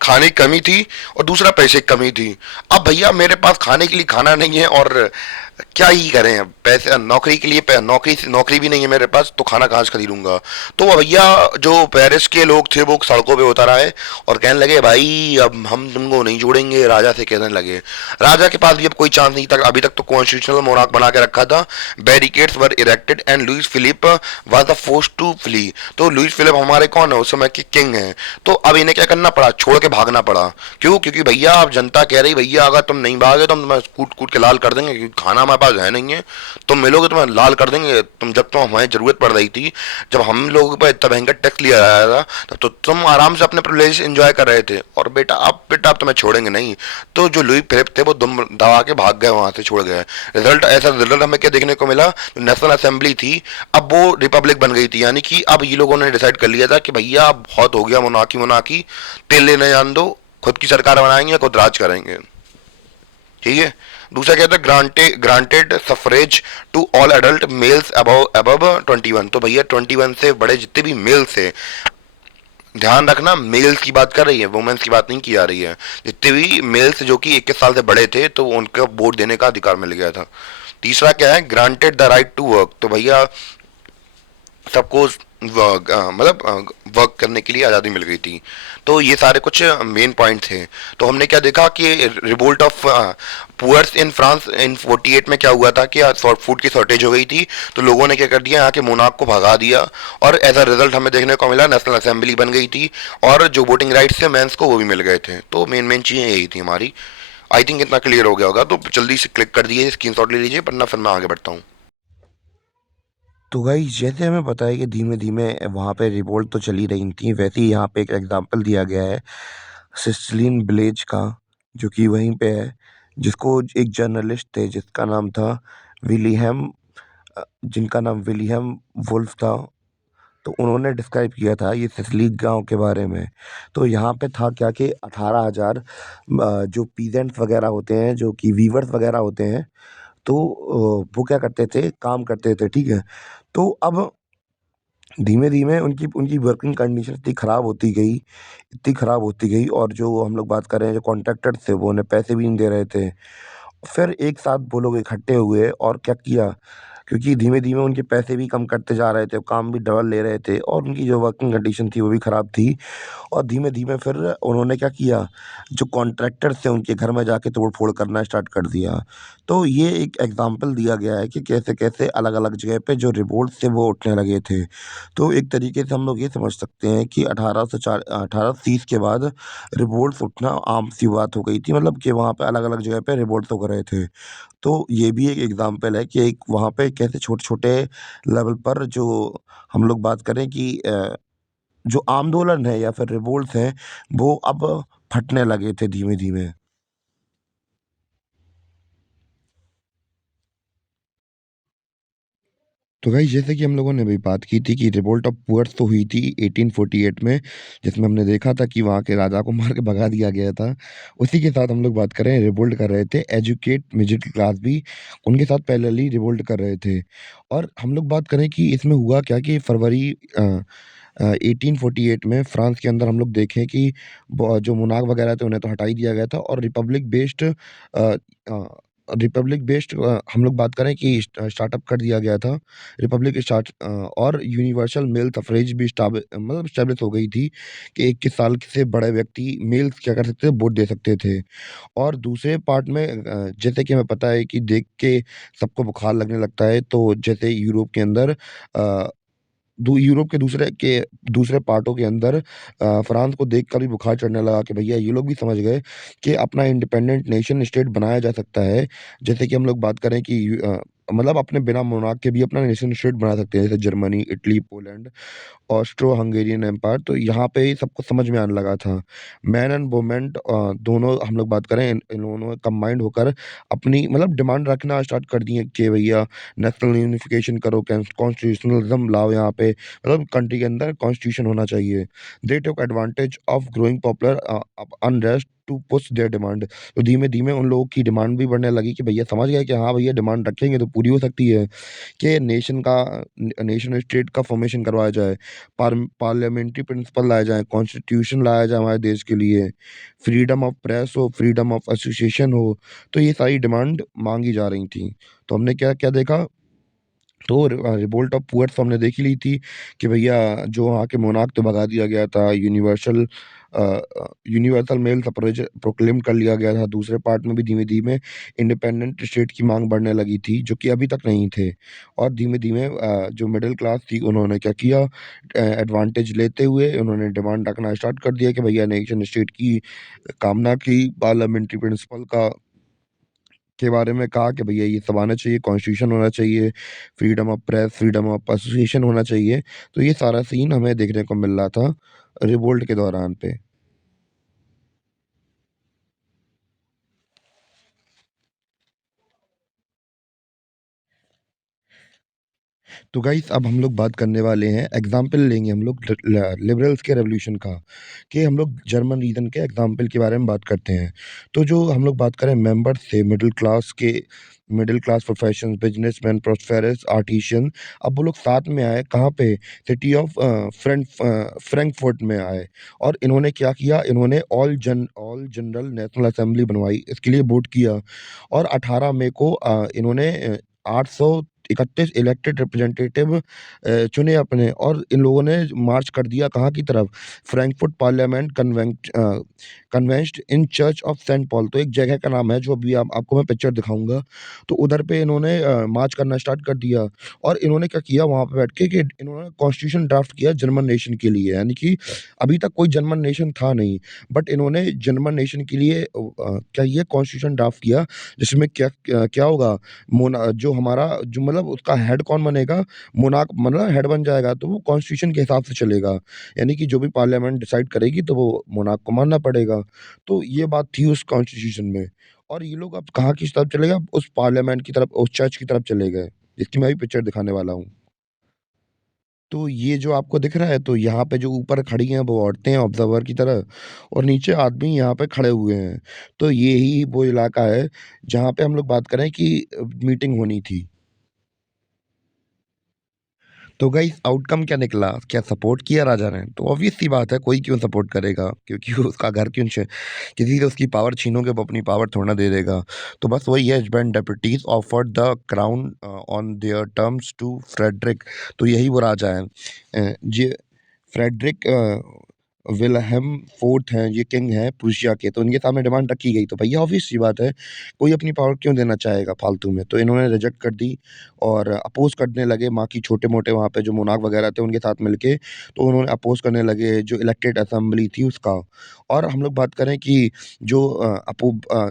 खाने की कमी थी और दूसरा पैसे की कमी थी। अब भैया मेरे पास खाने के लिए खाना नहीं है और क्या ही करें अब, पैसे नौकरी के लिए नौकरी नौकरी भी नहीं है मेरे पास, तो खाना कहाँ से खरीदूंगा। तो वो भैया जो पेरिस के लोग थे वो सड़कों पे उतर आए और कहने लगे भाई अब हम तुमको नहीं छोड़ेंगे, राजा से कहने लगे। राजा के पास भी अब कोई चांस नहीं था, अभी तक तो कॉन्स्टिट्यूशनल मोनार्क बना के रखा था। Barricades were erected and Louis Philippe was the force to flee. तो लुइस फिलिप हमारे कौन है, उस समय के किंग हैं। तो अब इन्हें क्या करना पड़ा, छोड़ के भागना पड़ा। क्यों, क्योंकि भैया अब जनता कह रही भैया अगर तुम नहीं भागे तो हम तुम्हें कूट कूट के लाल कर देंगे, क्योंकि खाना हमारे पास है नहीं है, तुम मिलोगे तुम्हें लाल कर देंगे। तुम जब तुम हमारी जरूरत पड़ रही थी, जब हम लोगों पर इतना भयंकर टैक्स लिया जा रहा था, तब तो तुम आराम से अपने प्रिविलेज एंजॉय कर रहे थे, और बेटा अब तुम्हें छोड़ेंगे नहीं। तो जो लुई फिलिप थे वो दुम दबा के भाग गए, वहां से छोड़ गए। रिजल्ट हमें क्या देखने को मिला, नेशनल असेंबली थी अब वो रिपब्लिक बन गई थी, यानी कि अब ये लोगों ने डिसाइड कर लिया था कि भैया अब बहुत हो गया मोनार्की मोनार्की, तेल लेने जान दो, खुद की सरकार बनाएंगे, खुद राज करेंगे। ठीक है। दूसरा क्या था, granted suffrage to all adult males above above 21। तो भैया 21 से बड़े जितने भी मेल्स थे, ध्यान रखना मेल्स की बात कर रही है, वुमेन्स की बात नहीं की जा रही है, जितने भी मेल्स जो कि 21 साल से बड़े थे तो उनका वोट देने का अधिकार मिल गया था। तीसरा क्या है, granted the right to work. तो भैया सबको मतलब वर्क करने के लिए आज़ादी मिल गई थी। तो ये सारे कुछ मेन पॉइंट थे। तो हमने क्या देखा कि revolt of poors in France in 48 में क्या हुआ था कि फूड की शॉर्टेज हो गई थी, तो लोगों ने क्या कर दिया, यहाँ के मोनार्क को भगा दिया, और एज अ रिजल्ट हमें देखने को मिला नेशनल असेंबली बन गई थी, और जो वोटिंग राइट्स थे मेंस को वो भी मिल गए थे। तो मेन मेन चीज़ें यही थी हमारी। आई थिंक इतना क्लियर हो गया होगा, तो जल्दी से क्लिक कर दिए, स्क्रीनशॉट ले लीजिए, वरना फिर मैं आगे बढ़ता हूँ। तो गाइस जैसे हमें पता है कि धीमे धीमे वहाँ पे रिवोल्ट तो चली रही थी, वैसे ही यहाँ पे एक एग्जांपल दिया गया है सिस्टिन ब्लेज का, जो कि वहीं पे है, जिसको एक जर्नलिस्ट थे जिसका नाम था विलियम जिनका नाम विलियम वुल्फ था। तो उन्होंने डिस्क्राइब किया था ये सिसली गांव के बारे में। तो यहाँ पे था क्या कि 18,000 जो पीजेंट्स वगैरह होते हैं, जो कि वीवर्स वगैरह होते हैं, तो वो क्या करते थे, काम करते थे, ठीक है। तो अब धीमे-धीमे उनकी उनकी वर्किंग कंडीशन इतनी खराब होती गई, और जो हम लोग बात कर रहे हैं, जो कॉन्ट्रैक्टर्स थे, वो उन्हें पैसे भी नहीं दे रहे थे। फिर एक साथ वो लोग इकट्ठे हुए और क्या किया, क्योंकि धीमे-धीमे उनके पैसे भी कम करते जा रहे थे, काम भी डबल ले रहे थे, और उनकी जो वर्किंग कंडीशन थी, वो भी खराब थी। और धीमे-धीमे फिर उन्होंने क्या किया, जो कॉन्ट्रैक्टर्स थे उनके घर में जाके तोड़-फोड़ करना स्टार्ट कर दिया। तो ये एक एग्ज़ाम्पल दिया गया है कि कैसे-कैसे अलग-अलग जगह पे जो रिवोल्ट्स थे वो उठने लगे थे। तो एक तरीके से हम लोग ये समझ सकते हैं कि 1830 के बाद रिवोल्ट्स उठना आम-सी बात हो गई थी, मतलब कि वहाँ पे अलग-अलग जगह पे रिवोल्ट्स हो रहे थे। तो ये भी एक एग्ज़ाम्पल है कि एक वहाँ पे कैसे छोटे-छोटे लेवल पर जो हम लोग बात करें कि जो आंदोलन है या फिर रिवोल्ट्स हैं, वो अब फटने लगे थे धीमे-धीमे। तो गाइस जैसे कि हम लोगों ने अभी बात की थी कि रिवोल्ट ऑफ पुअर्स तो हुई थी 1848 में, जिसमें हमने देखा था कि वहाँ के राजा को मार के भगा दिया गया था। उसी के साथ हम लोग बात करें, रिवोल्ट कर रहे थे एजुकेट मिडिल क्लास भी, उनके साथ पैरेलली रिवोल्ट कर रहे थे। और हम लोग बात करें कि इसमें हुआ क्या कि फरवरी 1848 में फ्रांस के अंदर हम लोग देखें कि जो मोनार्क वगैरह थे उन्हें तो हटा ही दिया गया था, और रिपब्लिक बेस्ड हम लोग बात करें कि स्टार्टअप कर दिया गया था। और यूनिवर्सल मेल सफरेज भी मतलब स्टैब्लिश हो गई थी कि 21 साल से बड़े व्यक्ति मेल्स क्या कर सकते थे, वोट दे सकते थे। और दूसरे पार्ट में जैसे कि हमें पता है कि देख के सबको बुखार लगने लगता है, तो जैसे यूरोप के अंदर यूरोप के दूसरे पार्टों के अंदर फ्रांस को देखकर भी बुखार चढ़ने लगा कि भैया ये लोग भी समझ गए कि अपना इंडिपेंडेंट नेशन स्टेट बनाया जा सकता है। जैसे कि हम लोग बात करें कि मतलब अपने बिना मोनार्क के भी अपना नेशन स्टेट बना सकते हैं, जैसे Germany, Italy, Poland, Austro Hungarian empire. तो यहाँ पे ही सबको समझ में आने लगा था। मैन एंड वुमेन दोनों हम लोग बात करें, इन दोनों ने कंबाइंड होकर अपनी मतलब डिमांड रखना स्टार्ट कर दी है कि भैया नेशनल यूनिफिकेशन करो, कॉन्स्टिट्यूशनलिज्म लाओ यहाँ पे, मतलब कंट्री के अंदर कॉन्स्टिट्यूशन होना चाहिए। They took advantage of growing popular unrest to push their demand. तो धीमे-धीमे उन लोगों की डिमांड भी बढ़ने लगी कि भैया समझ गए कि हाँ भैया डिमांड रखेंगे तो पूरी हो सकती है, कि नेशन स्टेट का फॉर्मेशन करवाया जाए, पार्लियामेंट्री प्रिंसिपल लाए जाएँ, कॉन्स्टिट्यूशन लाया जाए हमारे देश के लिए, फ्रीडम ऑफ प्रेस हो, फ्रीडम ऑफ एसोसिएशन हो। तो ये सारी डिमांड माँगी जा रही थी। तो हमने क्या क्या देखा, तो रिवोल्ट ऑफ पुअर्स हमने देख ही ली थी कि भैया जो वहाँ के मोनार्क तो भगा दिया गया था, यूनिवर्सल मेल सफरेज प्रोक्लेम कर लिया गया था। दूसरे पार्ट में भी धीमे धीमे इंडिपेंडेंट स्टेट की मांग बढ़ने लगी थी, जो कि अभी तक नहीं थे। और धीमे धीमे जो मिडिल क्लास थी उन्होंने क्या किया, एडवांटेज लेते हुए उन्होंने डिमांड रखना स्टार्ट कर दिया कि भैया नेशन स्टेट की कामना की, पार्लियामेंट्री प्रिंसिपल का के बारे में कहा कि भैया ये सब आना चाहिए, कॉन्स्टिट्यूशन होना चाहिए, freedom of press, freedom of association होना चाहिए। तो ये सारा सीन हमें देखने को मिल रहा था रिवोल्ट के दौरान पे। तो गाइस अब हम लोग बात करने वाले हैं, एग्जाम्पल लेंगे हम लोग लिबरल्स के रेवोल्यूशन का, कि हम लोग जर्मन रीजन के एग्जाम्पल के बारे में बात करते हैं। तो जो हम लोग बात करें मेंबर्स थे middle class profession, businessman, prosperous, artisan, अब वो लोग साथ में आए कहाँ पे, सिटी ऑफ फ्रैंकफर्ट में आए। और इन्होंने क्या किया, इन्होंने ऑल जनरल नेशनल असेंबली बनवाई, इसके लिए वोट किया। और 18 मई को इन्होंने 831 इलेक्टेड रिप्रेजेंटेटिव चुने अपने, और इन लोगों ने मार्च कर दिया कहाँ की तरफ, Frankfurt parliament convened in church of Saint Paul. तो एक जगह का नाम है, जो अभी आपको मैं पिक्चर दिखाऊंगा। तो उधर पे इन्होंने मार्च करना स्टार्ट कर दिया। और इन्होंने क्या किया वहां पे बैठ के, कि इन्होंने कॉन्स्टिट्यूशन ड्राफ्ट किया जर्मन नेशन के लिए, यानी कि अभी तक कोई जर्मन नेशन था नहीं, बट इन्होंने जर्मन नेशन के लिए क्या ये कॉन्स्टिट्यूशन ड्राफ्ट किया, जिसमें क्या क्या क्या होगा, मोना जो हमारा जो मतलब उसका हेड कौन बनेगा, मोनार्क मतलब हेड बन जाएगा, तो वो कॉन्स्टिट्यूशन के हिसाब से चलेगा, यानी कि जो भी पार्लियामेंट डिसाइड करेगी तो वो मोनार्क को मानना पड़ेगा। तो ये बात थी उस कॉन्स्टिट्यूशन में। और ये लोग अब कहाँ की तरफ चले गए, अब उस पार्लियामेंट की तरफ, उस चर्च की तरफ चले गए, जिसकी मैं भी पिक्चर दिखाने वाला हूँ। तो ये जो आपको दिख रहा है, तो यहाँ पे जो ऊपर खड़ी हैं वो औरतें हैं ऑब्जर्वर की तरह, और नीचे आदमी यहाँ पे खड़े हुए हैं। तो यही वो इलाका है जहाँ पे हम लोग बात करें कि मीटिंग होनी थी। तो गाइस आउटकम क्या निकला, क्या सपोर्ट किया राजा ने? तो ऑब्वियस सी बात है, कोई क्यों सपोर्ट करेगा, क्योंकि उसका घर क्यों किसी से उसकी पावर छीनोगे, वो अपनी पावर थोड़ा ना दे देगा। तो बस वही है, when deputies offered the crown on their terms to Frederick. तो यही वो राजा है, ये फ्रेडरिक विल्हेम फोर्थ हैं, ये किंग हैं प्रूशिया के। तो इनके सामने डिमांड रखी गई, तो भैया ऑब्वियस सी बात है, कोई अपनी पावर क्यों देना चाहेगा फालतू में। तो इन्होंने रिजेक्ट कर दी और अपोज करने लगे, बाकी छोटे मोटे वहाँ पे जो मोनार्क वगैरह थे उनके साथ मिलके। तो उन्होंने अपोज करने लगे जो इलेक्टेड असेंबली थी उसका। और हम लोग बात करें कि जो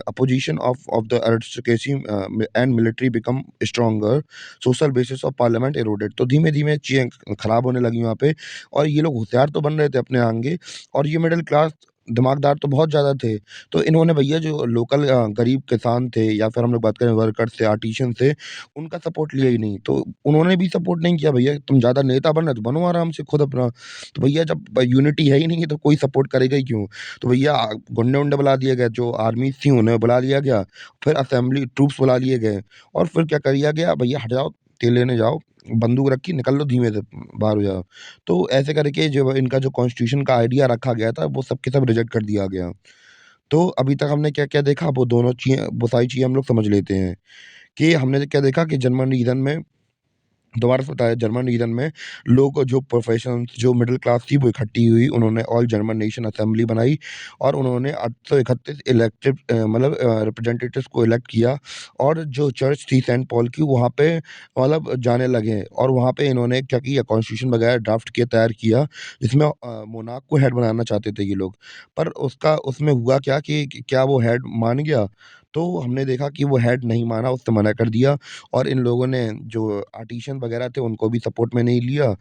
opposition of the aristocracy and military become stronger, social basis of parliament eroded. तो धीमे धीमे चीजें खराब होने लगी वहाँ पे। और ये लोग होशियार तो बन रहे थे अपने आगे, और ये मिडिल क्लास दिमागदार तो बहुत ज़्यादा थे। तो इन्होंने भैया जो लोकल गरीब किसान थे, या फिर हम लोग बात करें वर्कर्स थे, आर्टिशियन थे, उनका सपोर्ट लिया ही नहीं। तो उन्होंने भी सपोर्ट नहीं किया, भैया तुम ज़्यादा नेता बन रहे तो बनो आराम से खुद अपना। तो भैया जब यूनिटी है ही नहीं है तो कोई सपोर्ट करेगा ही क्यों। तो भैया गुंडे-वुंडे बुला दिए गए, जो आर्मी थी उन्हें बुला लिया गया, फिर असेंबली ट्रूप्स बुला लिए गए, और फिर क्या कर दिया गया, भैया हट जाओ, तेल लेने जाओ, बंदूक रखी, निकल लो धीमे से, बाहर हो जाओ। तो ऐसे करके जो इनका जो कॉन्स्टिट्यूशन का आइडिया रखा गया था, वो सब के सब रिजेक्ट कर दिया गया। तो अभी तक हमने क्या-क्या देखा, वो सारी चीज़ें हम लोग समझ लेते हैं, कि हमने क्या देखा कि जर्मन रीजन में, दोबारा से बताया, जर्मन रीजन में लोग जो प्रोफेशंस, जो मिडिल क्लास थी वो इकट्ठी हुई, उन्होंने ऑल जर्मन नेशन असेंबली बनाई, और उन्होंने 831 इलेक्टेड मतलब रिप्रेजेंटेटिव्स को इलेक्ट किया। और जो चर्च थी सेंट पॉल की, वहाँ पे मतलब जाने लगे, और वहाँ पे इन्होंने क्या किया, कॉन्स्टिट्यूशन वगैरह ड्राफ्ट किया, तैयार किया, जिसमें मोनार्क को हेड बनाना चाहते थे ये लोग। पर उसका उसमें हुआ क्या कि क्या वो हेड मान गया? तो हमने देखा कि वो हेड नहीं माना, उसने मना कर दिया। और इन लोगों ने जो आर्टिशियन वगैरह थे उनको भी सपोर्ट में नहीं लिया,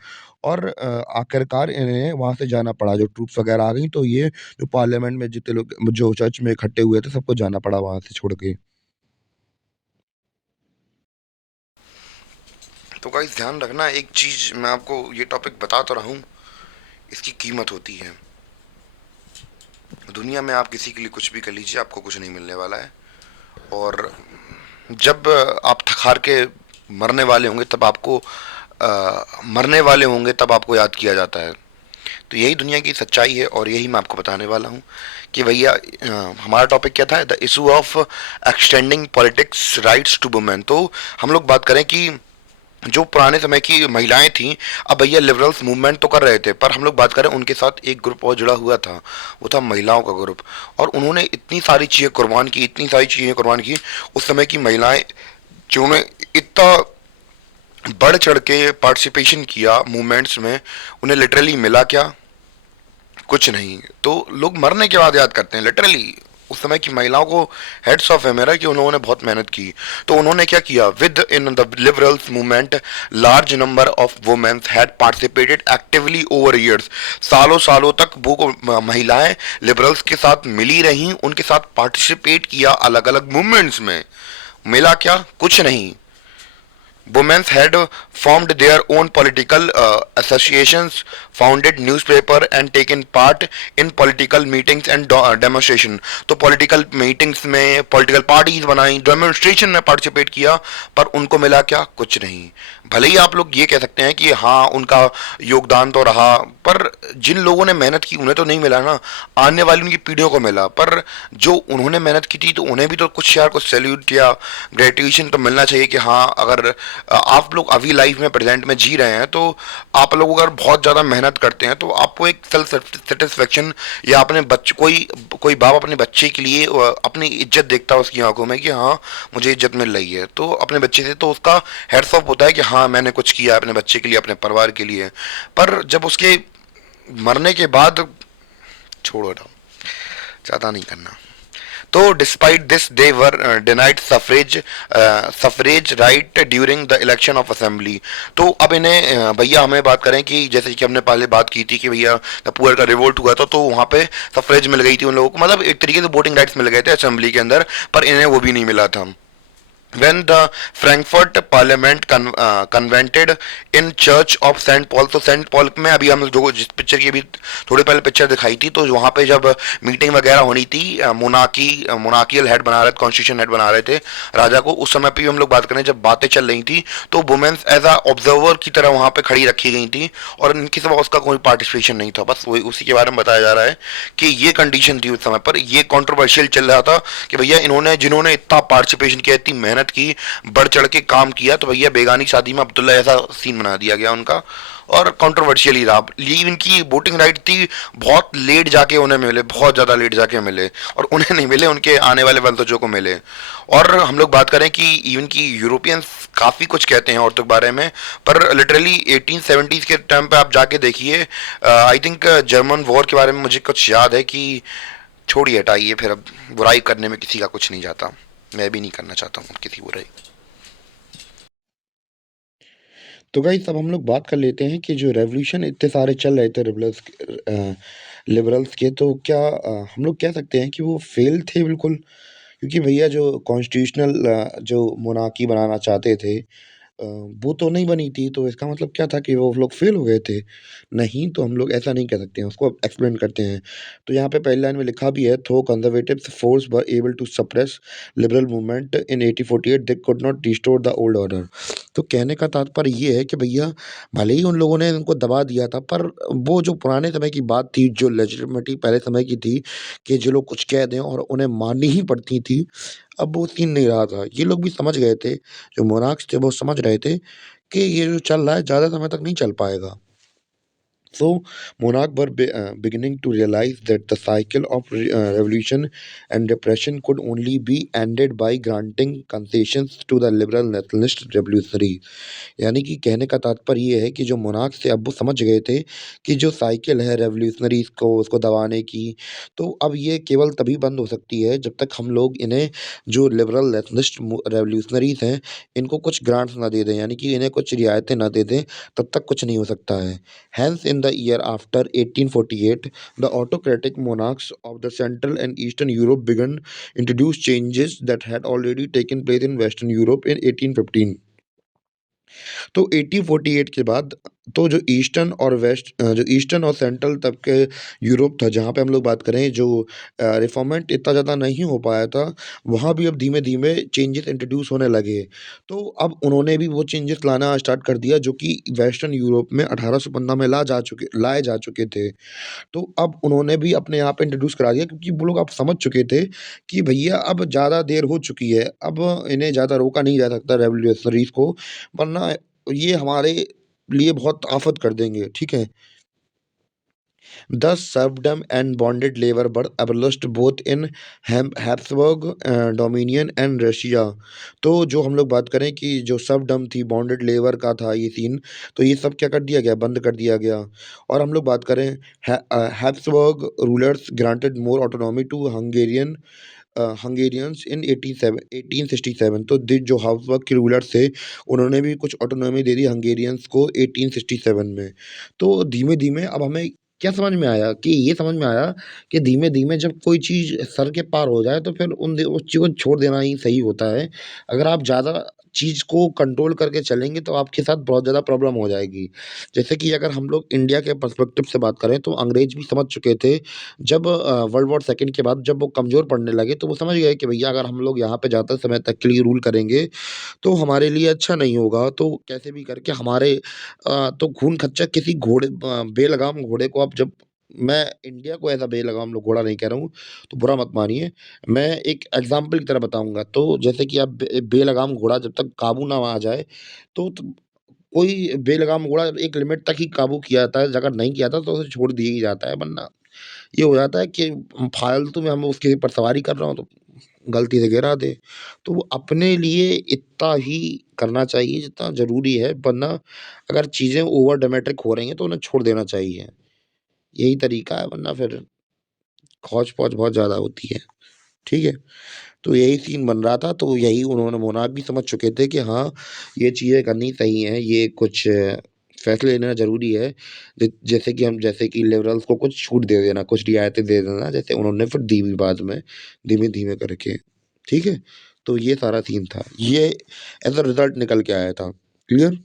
और आखिरकार इन्हें वहाँ से जाना पड़ा, जो ट्रूप्स वगैरह आ गई, तो ये जो पार्लियामेंट में जितने लोग जो चर्च में इकट्ठे हुए थे, सबको जाना पड़ा वहाँ से छोड़ के। तो गाइस ध्यान रखना, एक चीज़ मैं आपको ये टॉपिक बता तो रहा हूँ, इसकी कीमत होती है। दुनिया में आप किसी के लिए कुछ भी कर लीजिए, आपको कुछ नहीं मिलने वाला है। और जब आप थक हार के मरने वाले होंगे तब आपको याद किया जाता है। तो यही दुनिया की सच्चाई है और यही मैं आपको बताने वाला हूँ कि भैया हमारा टॉपिक क्या था, the issue of extending politics rights to women. तो हम लोग बात करें कि जो पुराने समय की महिलाएं थीं, अब भैया लिबरल्स मूवमेंट तो कर रहे थे, पर हम लोग बात करें उनके साथ एक ग्रुप और जुड़ा हुआ था, वो था महिलाओं का ग्रुप। और उन्होंने इतनी सारी चीज़ें कुर्बान की, इतनी सारी चीज़ें कुर्बान की, उस समय की महिलाएं जिन्होंने इतना बढ़ चढ़ के पार्टिसिपेशन किया मूवमेंट्स में, उन्हें लिटरली मिला क्या? कुछ नहीं। तो लोग मरने के बाद याद करते हैं लिटरली। उस समय की महिलाओं को हेड्स ऑफ है मेरा कि उन्होंने बहुत मेहनत की। तो उन्होंने क्या किया, within the liberals movement large number of womens had participated actively over years. सालों सालों तक वो महिलाएं लिबरल्स के साथ मिली रहीं, उनके साथ पार्टिसिपेट किया अलग अलग मूवमेंट्स में। मिला क्या? कुछ नहीं। Women had formed their own political associations, founded newspaper and taken part in political meetings and demonstration। तो political meetings में political parties बनाई, demonstration में participate किया, पर उनको मिला क्या? कुछ नहीं। भले ही आप लोग ये कह सकते हैं कि हाँ उनका योगदान तो रहा, पर जिन लोगों ने मेहनत की उन्हें तो नहीं मिला ना, आने वाली उनकी पीढ़ियों को मिला। पर जो उन्होंने मेहनत की थी तो उन्हें भी तो कुछ यार कुछ सैल्यूट या ग्रेटिफिकेशन तो मिलना चाहिए कि हाँ अगर आप लोग अभी लाइफ में प्रेजेंट में जी रहे हैं तो आप लोग अगर बहुत ज़्यादा मेहनत करते हैं तो आपको एक सेल्फ सेटिस्फेक्शन, या अपने बच्चे कोई कोई बाप अपने बच्चे के लिए अपनी इज्जत देखता है उसकी आंखों में कि हाँ मुझे इज्जत मिल रही है तो अपने बच्चे से, तो उसका हेड्स ऑफ होता है कि हाँ मैंने कुछ किया अपने बच्चे के लिए, अपने परिवार के लिए। पर जब उसके मरने के बाद छोड़ो ना, ज़्यादा नहीं करना। तो despite this they were denied suffrage right during the election of assembly. तो अब इन्हें भैया हमें बात करें कि जैसे कि हमने पहले बात की थी कि भैया पुअर का रिवोल्ट हुआ था तो वहाँ पे सफरेज मिल गई थी उन लोगों को, मतलब एक तरीके से वोटिंग राइट्स मिल गए थे असेंबली के अंदर, पर इन्हें वो भी नहीं मिला था। When the Frankfurt Parliament convented in Church of Saint Paul, तो सेंट पॉल में अभी हम जो जिस पिक्चर की अभी थोड़ी पहले पिक्चर दिखाई थी, तो वहाँ पे जब मीटिंग वगैरह होनी थी, मोनाकियल हेड बना रहे थे, कॉन्स्टिट्यूशन हेड बना रहे थे राजा को, उस समय पे भी हम लोग बात करें जब बातें चल रही थी तो वुमेन्स एज अ ऑब्जर्वर की तरह वहाँ पे खड़ी रखी गई थी और इनके सिवा उसका कोई पार्टिसिपेशन नहीं था। बस वही उसी के बारे में बताया जा रहा है कि ये कंडीशन थी उस समय पर। ये कंट्रोवर्शियल चल रहा था कि भैया इन्होंने जिन्होंने इतना पार्टिसिपेशन किया, इतनी मेहनत की, बढ़ चढ़ के काम किया, तो भैया बेगानी शादी में अब्दुल्ला ऐसा सीन बना दिया गया उनका, और कंट्रोवर्शियल ही रहा। लीव इनकी वोटिंग राइट थी, बहुत लेट जाके उन्हें मिले, बहुत ज़्यादा लेट जाके मिले, और उन्हें नहीं मिले, उनके आने वाले वंशजों को मिले। और हम लोग बात करें कि इवन की यूरोपियंस काफ़ी कुछ कहते हैं औरतों के बारे में, पर लिटरली 1870s के टाइम पे आप जाके देखिए, आई थिंक जर्मन वॉर के बारे में मुझे कुछ याद है कि छोड़िए हटाइए, फिर अब बुराई करने में किसी का कुछ नहीं जाता, मैं भी नहीं करना चाहता हूँ किसी बुराई। तो गाइस अब हम लोग बात कर लेते हैं कि जो रेवोल्यूशन इतने सारे चल रहे थे लिबरल्स के, तो क्या हम लोग कह सकते हैं कि वो फेल थे बिल्कुल? क्योंकि भैया जो कॉन्स्टिट्यूशनल जो मोनार्की बनाना चाहते थे, वो तो नहीं बनी थी, तो इसका मतलब क्या था कि वो लोग फेल हो गए थे? नहीं, तो हम लोग ऐसा नहीं कह सकते हैं, उसको एक्सप्लेन करते हैं। तो यहाँ पे पहली लाइन में लिखा भी है, though conservatives force were able to suppress liberal movement in 1848 they could not restore the old order. तो कहने का तात्पर्य ये है कि भैया भले ही उन लोगों ने उनको दबा दिया था, पर वो जो पुराने समय की बात थी, जो लेजिटिमेटी पहले समय की थी कि जो लोग कुछ कह दें और उन्हें माननी ही पड़ती थी, अब वो सीन नहीं रहा था। ये लोग भी समझ गए थे, जो मोनार्क्स थे वो समझ रहे थे कि ये जो चल रहा है ज़्यादा समय तक नहीं चल पाएगा। So, monarchs were beginning to realize that the cycle of revolution and repression could only be ended by granting concessions to the liberal nationalist revolutionaries। यानी कि कहने का तात्पर्य ये है कि जो मोनार्क्स थे अब वो समझ गए थे कि जो साइकिल है रेवोल्यूशनरीज को उसको दबाने की, तो अब ये केवल तभी बंद हो सकती है जब तक हम लोग इन्हें जो लिबरल नेशनलिस्ट रेवोल्यूशनरीज हैं इनको कुछ ग्रांट्स ना दे दें, यानी कि इन्हें कुछ रियायतें ना दे दें, तब तक कुछ नहीं हो सकता है। Hence, in the year after 1848, the autocratic monarchs of the Central and Eastern Europe began introduce changes that had already taken place in Western Europe in 1815। तो 1848 के बाद तो जो ईस्टर्न और सेंट्रल तब के यूरोप था, जहाँ पे हम लोग बात करें, जो रिफॉर्मेंट इतना ज़्यादा नहीं हो पाया था, वहाँ भी अब धीमे-धीमे चेंजेस इंट्रोड्यूस होने लगे। तो अब उन्होंने भी वो चेंजेस लाना स्टार्ट कर दिया, जो कि वेस्टर्न यूरोप में 1815 में लाए जा चुके थे। तो अब उन्होंने भी अपने यहाँ पे इंट्रोड्यूस करा दिया, क्योंकि वो लोग अब समझ चुके थे कि भैया अब ज़्यादा देर हो चुकी है, अब इन्हें ज़्यादा रोका नहीं जा सकता रेवोल्यूशनरीज़ को, वरना ये हमारे लिए बहुत आफ़त कर देंगे, ठीक है? Thus serfdom and bonded labor were abolished both in Habsburg dominion and Russia। तो जो हम लोग बात करें कि जो सर्फडम थी, बॉन्डेड लेबर का था ये सीन, तो ये सब क्या कर दिया गया, बंद कर दिया गया। और हम लोग बात करें, Habsburg rulers granted more autonomy to Hungarians in 1867। तो जो हाब्सबर्ग के रूलर्स थे, उन्होंने भी कुछ ऑटोनॉमी दे दी हंगेरियंस को 1867 में। तो धीमे धीमे अब हमें क्या समझ में आया, कि ये समझ में आया कि धीमे धीमे जब कोई चीज़ सर के पार हो जाए, तो फिर उस चीज़ को छोड़ देना ही सही होता है। अगर आप ज़्यादा चीज़ को कंट्रोल करके चलेंगे, तो आपके साथ बहुत ज़्यादा प्रॉब्लम हो जाएगी। जैसे कि अगर हम लोग इंडिया के पर्सपेक्टिव से बात करें, तो अंग्रेज भी समझ चुके थे, जब वर्ल्ड वॉर सेकंड के बाद जब वो कमज़ोर पड़ने लगे, तो वो समझ गए कि भैया अगर हम लोग यहाँ पे ज़्यादा समय तक के लिए रूल करेंगे, तो हमारे लिए अच्छा नहीं होगा। तो कैसे भी करके तो खून खच्चर किसी बेलगाम घोड़े को, अब जब मैं इंडिया को ऐसा बेलगाम घोड़ा नहीं कह रहा हूँ, तो बुरा मत मानिए। मैं एक एग्ज़ाम्पल की तरह बताऊँगा, तो जैसे कि अब बेलगाम घोड़ा जब तक काबू ना आ जाए, तो कोई बेलगाम घोड़ा एक लिमिट तक ही काबू किया जाता है, अगर नहीं किया जाता तो उसे छोड़ दिया ही जाता है, वरना ये हो जाता है कि फालतू में हम उसके ऊपर सवारी कर रहा हूँ, तो गलती से गिरा दे। तो वो अपने लिए इतना ही करना चाहिए जितना ज़रूरी है, वरना अगर चीज़ें ओवर ड्रामेटिक हो रही हैं, तो उन्हें छोड़ देना चाहिए। यही तरीका है, वरना फिर खौच-पौच बहुत ज़्यादा होती है। ठीक है? तो यही सीन बन रहा था, तो यही उन्होंने मोनार्क भी समझ चुके थे कि हाँ, ये चीज़ें करनी सही हैं, ये कुछ फैसले लेना ज़रूरी है। जैसे कि लिबरल्स को कुछ छूट दे देना, कुछ रियायतें दे देना, जैसे उन्होंने फिर दी भी बाद में, धीमे-धीमे करके। ठीक है? तो ये सारा सीन था। ये एज़ अ रिज़ल्ट निकल के आया था। क्लियर?